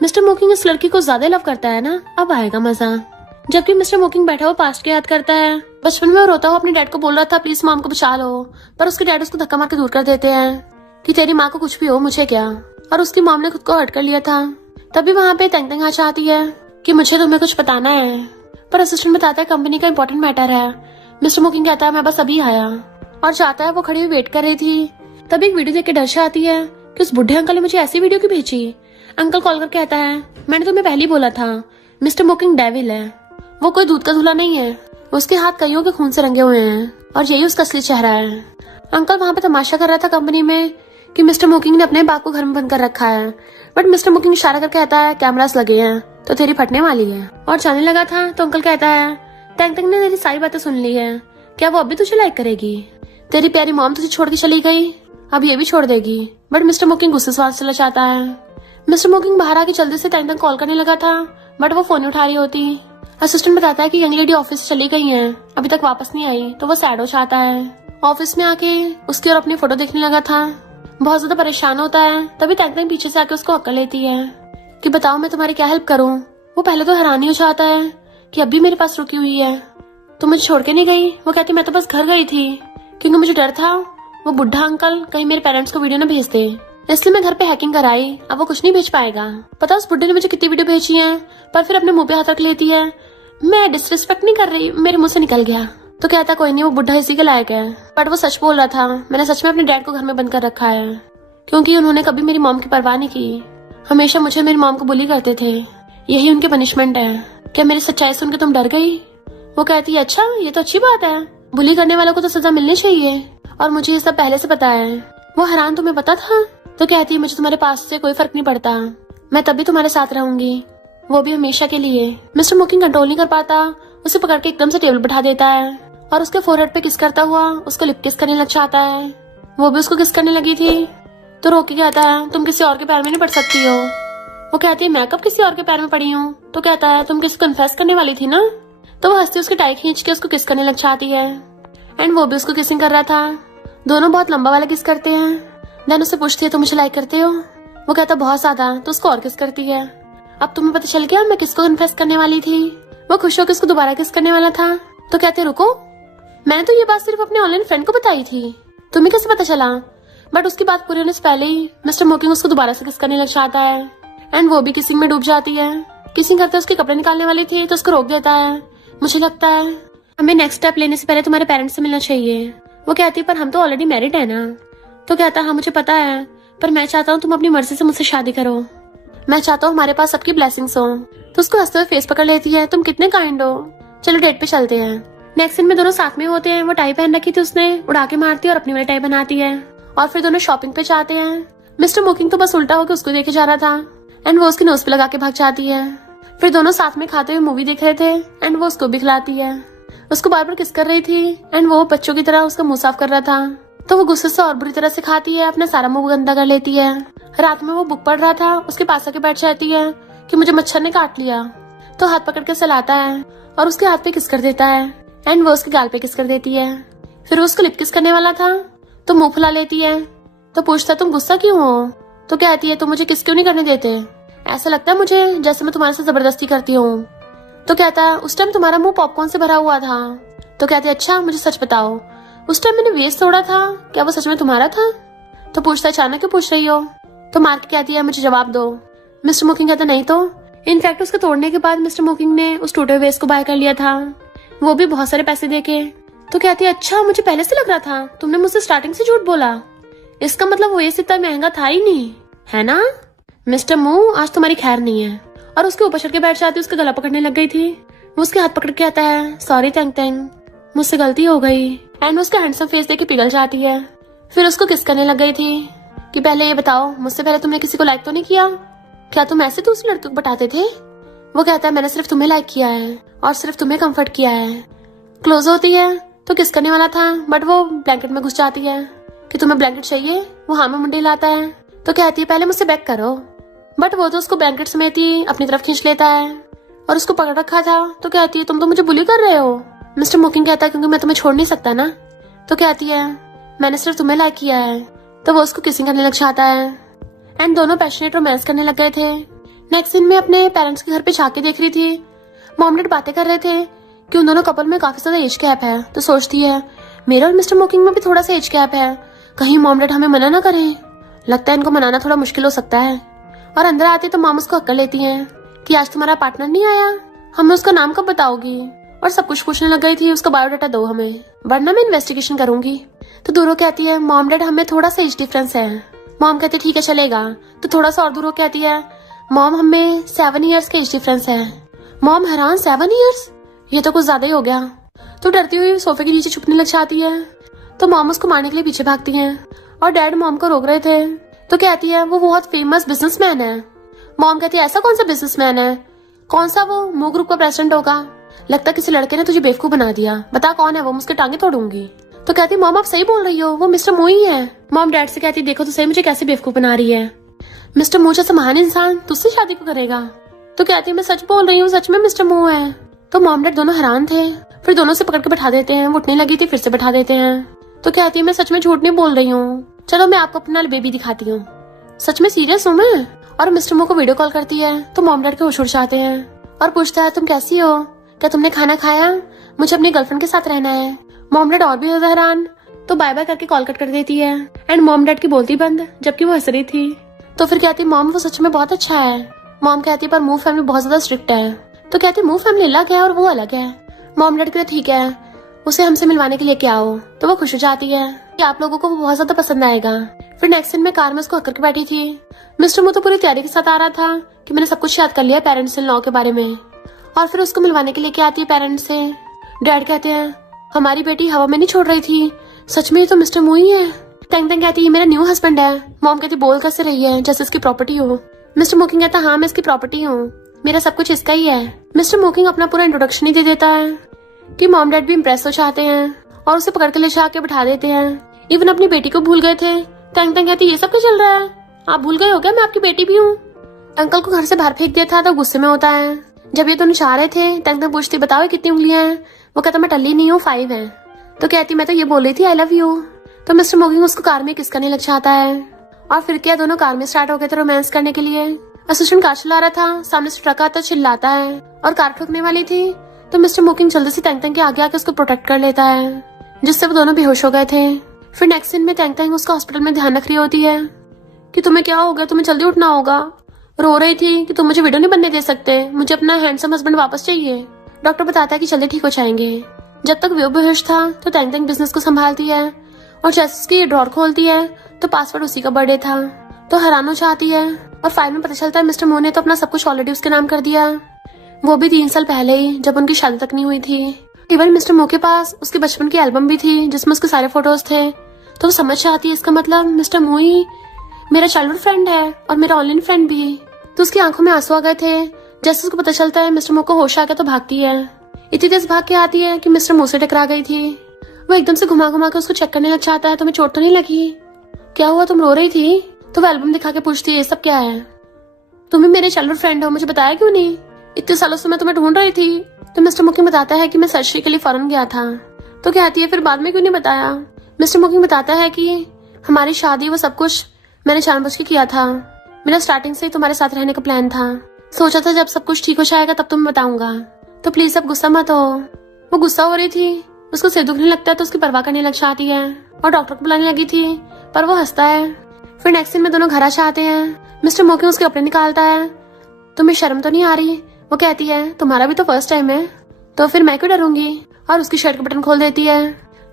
मिस्टर मोकिंग इस लड़की को ज्यादा लव करता है ना, अब आएगा मजा। जबकि मिस्टर मोकिंग बैठा हुआ पास्ट को याद करता है। बचपन में वो रोता हुआ अपने डैड को बोल रहा था प्लीज मॉम को बचा लो, पर उसके डैड उसको धक्का मार के दूर कर देते हैं कि तेरी माँ को कुछ भी हो मुझे क्या, और उसकी मॉम ने खुद को हर्ट कर लिया था। तभी वहाँ पे तेंग तेंग आ जाती है कि मुझे तुम्हें कुछ बताना है, पर असिस्टेंट बताता है कंपनी का इंपॉर्टेंट मैटर है। मिस्टर मोकिंग कहता है मैं बस अभी आया, और जाता है। वो खड़ी हुई वेट कर रही थी तभी एक वीडियो देख के डर आती है कि उस बुढ़े अंकल ने मुझे ऐसी वीडियो क्यों भेजी। अंकल कॉल कर कहता है मैंने तुम्हें पहले ही बोला था मिस्टर मोकिंग डेविल है, वो कोई दूध का धुला नहीं है, उसके हाथ कईयों के खून से रंगे हुए हैं और यही उसका असली चेहरा है। अंकल वहाँ पे तमाशा कर रहा था कंपनी में कि मिस्टर मोकिंग ने अपने बाप को घर में बंद कर रखा है, बट मिस्टर मोकिंग इशारा कर कहता है कैमरास लगे हैं तो तेरी फटने वाली है, और जाने लगा था तो अंकल कहता है तेंग तेंग ने तेरी सारी बातें सुन ली है, क्या वो अभी तुझे लाइक करेगी, तेरी प्यारी मॉम तुझे छोड़ के चली गई, अब ये भी छोड़ देगी। बट मिस्टर मोकिंग गुस्से से चला जाता है। मिस्टर मोकिंग बाहर आके जल्दी से तेंग तेंग कॉल करने लगा था बट वो फोन उठा रही होती। असिस्टेंट बताता है कि यंग लेडी ऑफिस चली गई है, अभी तक वापस नहीं आई, तो वो सैड हो जाता है। ऑफिस में आके उसकी और अपनी फोटो देखने लगा था, बहुत ज्यादा परेशान होता है। तभी तेंग तेंग पीछे से आके उसको हक्का लेती है कि बताओ मैं तुम्हारी क्या हेल्प करूं। वो पहले तो हैरान ही हो जाता है कि अब भी मेरे पास रुकी हुई है, तो मुझे छोड़ के नहीं गई। वो कहती मैं तो बस घर गई थी क्योंकि मुझे डर था वो बुढ़ा अंकल कहीं मेरे पेरेंट्स को वीडियो न भेज दे, इसलिए मैं घर पे हैकिंग कराई। अब वो कुछ नहीं भेज पाएगा। पता उस बुढ़े ने मुझे कितनी वीडियो भेजी है, पर फिर अपने मुंह पे हाथ रख लेती है। मैं डिसरिस्पेक्ट नहीं कर रही, मेरे मुंह से निकल गया। तो कहता कोई नहीं वो बुढ़ा इसी के लायक है, बट वो सच बोल रहा था, मैंने सच में अपने डैड को घर में बंद कर रखा है क्योंकि उन्होंने कभी मेरी मॉम की परवाह नहीं की, हमेशा मुझे मेरी मॉम को बुली करते थे, यही उनकी पनिशमेंट है। क्या मेरी सच्चाई सुन के तुम डर गई। वो कहती है अच्छा ये तो अच्छी बात है, बुली करने वालों को तो सजा मिलनी चाहिए, और मुझे ये सब पहले से पता है। वो हैरान तुम्हें पता था। तो कहती है मुझे तुम्हारे पास से कोई फर्क नहीं पड़ता, मैं तभी तुम्हारे साथ रहूंगी, वो भी हमेशा के लिए। मिस्टर मोकिंग कंट्रोल नहीं कर पाता, उसे पकड़ के एकदम से टेबल बैठा देता है और उसके फोरहेड पे किस करता हुआ उसको लिप किस करने लग जाता है। वो भी उसको किस करने लगी थी तो रोक के कहता है तुम किसी और के पैर में नहीं पड़ सकती हो। वो कहती है मैं कब किसी और के पैर में पड़ी हूँ। तो कहता है तुम किसी को कन्फेस करने वाली थी ना। तो वो हंसती उसकी टाई खींच के उसको किस करने लग जाती है, एंड वो भी उसको किसिंग कर रहा था। दोनों बहुत लंबा वाला किस करते हैं। देन उससे पूछती है तुम मुझे लाइक करते हो। वो कहता बहुत ज्यादा, तो उसको और किस करती है। अब तुम्हें पता चल गया मैं किसको कन्फेस करने वाली थी। वो खुश होकर उसको दोबारा किस करने वाला था। तो कहते रुको, मैंने तो ये बात सिर्फ अपने ऑनलाइन फ्रेंड को बताई थी, तुम्हें कैसे पता चला। बट उसकी बात पूरी होने से पहले ही मिस्टर मोकिंग उसको दोबारा से किस करने लग जाता है। एंड वो भी किसिंग में डूब जाती है। किसिंग करते उसके कपड़े निकालने वाली थी तो उसको रोक देता है। मुझे लगता है हमें नेक्स्ट स्टेप लेने से पहले तुम्हारे पेरेंट्स से मिलना चाहिए। वो कहती है पर हम तो ऑलरेडी मैरिड है ना। तो कहता है हाँ मुझे पता है, पर मैं चाहता हूँ तुम अपनी मर्जी से मुझसे शादी करो। मैं चाहता हूँ हमारे पास सबकी ब्लेसिंग्स हो। तो उसको हंसते हुए फेस पकड़ लेती है, तुम कितने काइंड हो, चलो डेट पे चलते हैं। नेक्स्ट दिन में दोनों साथ में होते हैं। वो टाई पहन रखी थी उसने, उड़ा के मारती है और अपनी वाली टाई बनाती है और फिर दोनों शॉपिंग पे जाते हैं। मिस्टर मोकिंग तो बस उल्टा होकर उसको देखे जा रहा था एंड वो उसकी नोज पे लगा के भाग जाती है। फिर दोनों साथ में खाते हुए मूवी देख रहे थे एंड वो उसको भी खिलाती है। उसको बार बार किस कर रही थी एंड वो बच्चों की तरह उसका मुंह साफ कर रहा था। तो वो गुस्से से और बुरी तरह से खाती है, अपना सारा मुंह गंदा कर लेती है। रात में वो बुक पढ़ रहा था, उसके पास आके बैठ जाती है कि मुझे मच्छर ने काट लिया। तो हाथ पकड़ के सहलाता है और उसके हाथ पे किस कर देता है एंड वो उसके गाल पे किस कर देती है। फिर वो उसको लिप किस करने वाला था तो मुंह फुला लेती है। तो पूछता तुम गुस्सा क्यों हो। तो कहती है तुम मुझे किस क्यों नहीं करने देते, ऐसा लगता है मुझे जैसे मैं तुम्हारे साथ जबरदस्ती करती हूँ। तो कहता है उस टाइम तुम्हारा मुंह पॉपकॉर्न से भरा हुआ था। तो कहती है अच्छा मुझे सच बताओ, उस टाइम मैंने वेस्ट तोड़ा था, क्या वो सच में तुम्हारा था। तो पूछता अचानक क्यों पूछ रही हो। तो मार के कहती है मुझे जवाब दो। मिस्टर मोकिंग कहता नहीं तो। इनफैक्ट उसके तोड़ने के बाद मिस्टर मोकिंग ने उस टूटे वेस्ट को बाय कर लिया था, वो भी बहुत सारे पैसे देके। तो कहती है अच्छा मुझे पहले से लग रहा था, तुमने मुझसे स्टार्टिंग से झूठ बोला, इसका मतलब वो वेस्ट इतना महंगा था ही नहीं, है ना। मिस्टर मू आज तुम्हारी खैर नहीं है। और उसके ऊपर चढ़ के बैठ जाती, उसका गला पकड़ने लग गई थी। वो उसके हाथ पकड़ के कहता है सॉरी तेंग तेंग, मुझसे गलती हो गई। एंड उसका हैंडसम फेस देख के पिघल जाती है। फिर उसको किस करने लग गई थी कि पहले ये बताओ मुझसे पहले तुमने किसी को लाइक तो नहीं किया, क्या तुम ऐसे दूसरे लड़के को बताते थे। वो कहता है मैंने सिर्फ तुम्हें लाइक किया है और सिर्फ तुम्हें कंफर्ट किया है। क्लोज होती है तो किस करने वाला था बट वो ब्लैंकेट में घुस जाती है कि तुम्हें ब्लैंकेट चाहिए। वो हाँ में मुंडी लाता है। तो कहती है पहले मुझसे बैक करो, बट वो तो उसको ब्लैंकेट समेत ही अपनी तरफ खींच लेता है और उसको पकड़ रखा था। तो कहती है तुम तो मुझे बुली कर रहे हो। मिस्टर मोकिंग कहता है क्योंकि मैं तुम्हें छोड़ नहीं सकता ना। तो कहती है मैंने सिर्फ तुम्हें लाइक किया है। तो वो उसको किसिंग करने लग जाता है एंड दोनों पैशनेट रोमांस करने लग गए थे। नेक्स्ट दिन में अपने पेरेंट्स के घर पे झांक के देख रही थी। मॉम डैड बातें कर रहे थे कि उन दोनों कपल में काफी ज्यादा एज गैप है। तो सोचती है मेरा और मिस्टर मोकिंग में भी थोड़ा सा एज गैप है, कहीं मॉम डैड हमें मना ना करें। लगता है इनको मनाना थोड़ा मुश्किल हो सकता है। और अंदर आती तो मॉम उसको हक्कर लेती है कि आज तुम्हारा पार्टनर नहीं आया, हमें उसका नाम कब बताओगी। और सब कुछ पूछने लग गई थी, उसका बायोडाटा दो हमें वरना मैं इन्वेस्टिगेशन करूंगी। तो दूरों कहती है मॉम डैड हमें थोड़ा सा एज डिफरेंस है। मॉम कहती है ठीक है चलेगा। तो थोड़ा सा और दूर होकर कहती है मॉम हमें 7 ईयर्स का एज डिफरेंस है। मॉम हैरान 7 ईयर्स, ये तो कुछ ज्यादा ही हो गया। तो डरती हुई सोफे के नीचे छुपने लग जाती है। तो मॉम उसको मारने के लिए पीछे भागती हैं और डैड मॉम को रोक रहे थे। तो कहती है वो बहुत फेमस बिजनेसमैन है। मॉम कहती है ऐसा कौन सा बिजनेसमैन है, कौन सा वो मू ग्रुप का प्रेसिडेंट होगा, लगता किसी लड़के ने तुझे बेवकूफ बना दिया, बता कौन है वो, मुझके टांगे तोड़ूंगी। तो कहती मॉम आप सही बोल रही हो, वो मिस्टर मू ही है। मॉम डैड से कहती देखो तो सही मुझे कैसे बेवकूफ बना रही है, मिस्टर मू जैसा महान इंसान तुझसे शादी को करेगा। तो कहती मैं सच बोल रही हूँ, सच में मिस्टर मू है। तो मॉम डैड दोनों हैरान थे, फिर दोनों से पकड़ के बैठा देते हैं। वो उठने लगी थी फिर से बैठा देते हैं। तो कहती है मैं सच में झूठ नहीं बोल रही हूँ, चलो मैं आपको अपना बेबी दिखाती हूँ, सच में सीरियस हूँ मैं। और मिस्टर मू को वीडियो कॉल करती है तो मॉम डैड के होश उड़ जाते हैं और पूछता है तुम कैसी हो, क्या तुमने खाना खाया, मुझे अपनी गर्लफ्रेंड के साथ रहना है। मॉम डैड और भी ज्यादा हैरान, तो बाय बाय करके कॉल कट कर देती है एंड मॉम डैड की बोलती बंद जबकि वो हंस रही थी। तो फिर कहती मॉम वो सच में बहुत अच्छा है। मॉम कहती पर मू फैमिली बहुत ज्यादा स्ट्रिक्ट है। तो कहती मू फैमिली अलग है और वो अलग है। मॉम डैड कहते ठीक है उसे हमसे मिलवाने के लिए क्या हो। तो वो खुश हो जाती है कि आप लोगों को वो बहुत ज्यादा पसंद आएगा। फिर नेक्स्ट दिन में कार में उसको हक करके बैठी थी। मिस्टर मू तो पूरी तैयारी के साथ आ रहा था कि मैंने सब कुछ याद कर लिया पेरेंट्स इन लॉ के बारे में। और फिर उसको मिलवाने के लिए क्या आती है पेरेंट्स से। डैड कहते हैं हमारी बेटी हवा में नहीं छोड़ रही थी, सच में ये तो मिस्टर मू ही है। तेंग तेंग कहती है मेरा न्यू हस्बैंड है। मॉम कहती बोल कैसे रही है जैसे इसकी प्रॉपर्टी हो। मिस्टर मोकिंग कहता हाँ मैं इसकी प्रॉपर्टी हूँ, मेरा सब कुछ इसका ही है। मिस्टर मोकिंग अपना पूरा इंट्रोडक्शन ही दे देता है कि मॉम डैड भी इम्प्रेस हो जाते हैं और उसे पकड़ के ले जाके बिठा देते हैं। इवन अपनी बेटी को भूल गए थे। तेंग तेंग कहती ये सब क्या चल रहा है, आप भूल गए हो क्या मैं आपकी बेटी भी हूँ। अंकल को घर से बाहर फेंक दिया था तो गुस्से में होता है। जब ये दोनों चाह रहे थे तेंग तेंग पूछती बताओ कितनी उंगलियां हैं। वो कहता मैं टल्ली नहीं हूँ 5 है। तो कहती मैं तो ये बोल रही थी आई लव यू। तो मिस्टर मोकिंग उसको कार में किस करने लग जाता है और फिर क्या दोनों कार में स्टार्ट हो गए थे रोमांस करने के लिए। असिस्टेंट कार चला रहा था, सामने से ट्रक आता चिल्लाता है और कार ठुकने वाली थी। तो मिस्टर मोकिंग जल्दी से तेंग तेंग के आगे आके उसको प्रोटेक्ट कर लेता है जिससे वो दोनों बेहोश हो गए थे। फिर नेक्स्ट दिन में तेंग तेंग उसका हॉस्पिटल में ध्यान रख रही होती है कि तुम्हें क्या हो गया, तुम्हें जल्दी उठना होगा। रो रही थी कि तुम मुझे विडो नहीं बनने दे सकते, मुझे अपना हैंडसम हस्बैंड वापस चाहिए। डॉक्टर बताता है कि जल्दी ठीक हो जाएंगे। जब तक वो बेहोश था तो तैंग तैंग बिजनेस को संभालती है और जैसे उसकी ड्रॉर खोलती है तो पासवर्ड उसी का बर्थडे था। तो हैरान हो जाती है और फाइल में पता चलता है मिस्टर मो ने तो अपना सब कुछ ऑलरेडी उसके नाम कर दिया, वो भी 3 साल पहले ही, जब उनकी शादी तक नहीं हुई थी। इवन मिस्टर मो के पास उसके बचपन की एल्बम भी थी जिसमें उसके सारे फोटोज थे। तो वो समझ जाती है इसका मतलब मिस्टर मो ही मेरा चाइल्डहुड फ्रेंड है और मेरा ऑनलाइन फ्रेंड भी। तो उसकी आंखों में आंसू आ गए थे। जैसे उसको पता चलता है मिस्टर मो को होश आ गया तो भागती है। इतनी तेज भाग के आती है कि मिस्टर मो से टकरा गई थी। वो एकदम से घुमा घुमा के उसको चेक करने लग जाता है, तुम्हें चोट तो नहीं लगी? क्या हुआ, तुम रो रही थी? तो वो एल्बम दिखा के पूछती है ये सब क्या है? तुम ही मेरे चाइल्डहुड फ्रेंड हो, मुझे बताया क्यों नहीं? इतने सालों से मैं तुम्हें ढूंढ रही थी। तो मिस्टर मुकिंग बताता है कि मैं सर्जरी के लिए फॉरेन गया था। तो कहती है फिर बाद में क्यों नहीं बताया? मिस्टर मुकिंग बताता है कि हमारी शादी वो सब कुछ मैंने जानबूझ के किया था, मेरा स्टार्टिंग से ही तुम्हारे साथ रहने का प्लान था। सोचा था जब सब कुछ ठीक हो जाएगा तब तुम्हें बताऊंगा, तो प्लीज अब गुस्सा मत हो। वो गुस्सा हो रही थी, उसको सिर दुखने लगता है तो उसकी परवाह करने लग जाती है और डॉक्टर को बुलाने लगी थी पर वो हंसता है। फिर नेक्स्ट सीन में दोनों घर आ जाते हैं। मिस्टर मोकिंग उसके कपड़े निकालता है, तुम्हें शर्म तो नहीं आ रही? वो कहती है तुम्हारा भी तो फर्स्ट टाइम है, तो फिर मैं क्यों डरूंगी, और उसकी शर्ट का बटन खोल देती है।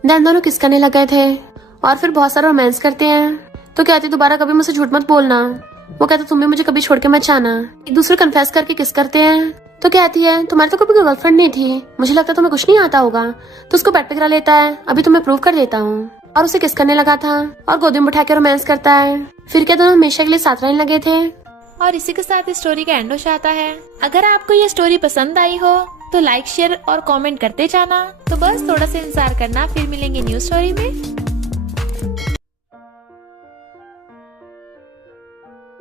देन दोनों किस करने लग गए थे और फिर बहुत सारा रोमांस करते हैं। तो कहती दोबारा कभी मुझसे झूठ मत बोलना। वो कहता तुम भी मुझे कभी छोड़ के मत जाना। एक दूसरे कन्फेस करके किस करते हैं। तो कहती है तुम्हारी तो कभी गर्लफ्रेंड नहीं थी, मुझे लगता तुम्हें कुछ नहीं आता होगा। तो उसको बेड पे गिरा लेता है, अभी तुम्हें प्रूव कर देता हूँ, और उसे किस करने लगा था और गोदी में उठा के रोमांस करता है। फिर क्या दोनों हमेशा के लिए साथ रहने लगे थे। और इसी के साथ इस स्टोरी का एंड हो जाता है। अगर आपको ये स्टोरी पसंद आई हो तो लाइक शेयर और कमेंट करते जाना। तो बस थोड़ा सा इंतजार करना, फिर मिलेंगे न्यू स्टोरी में।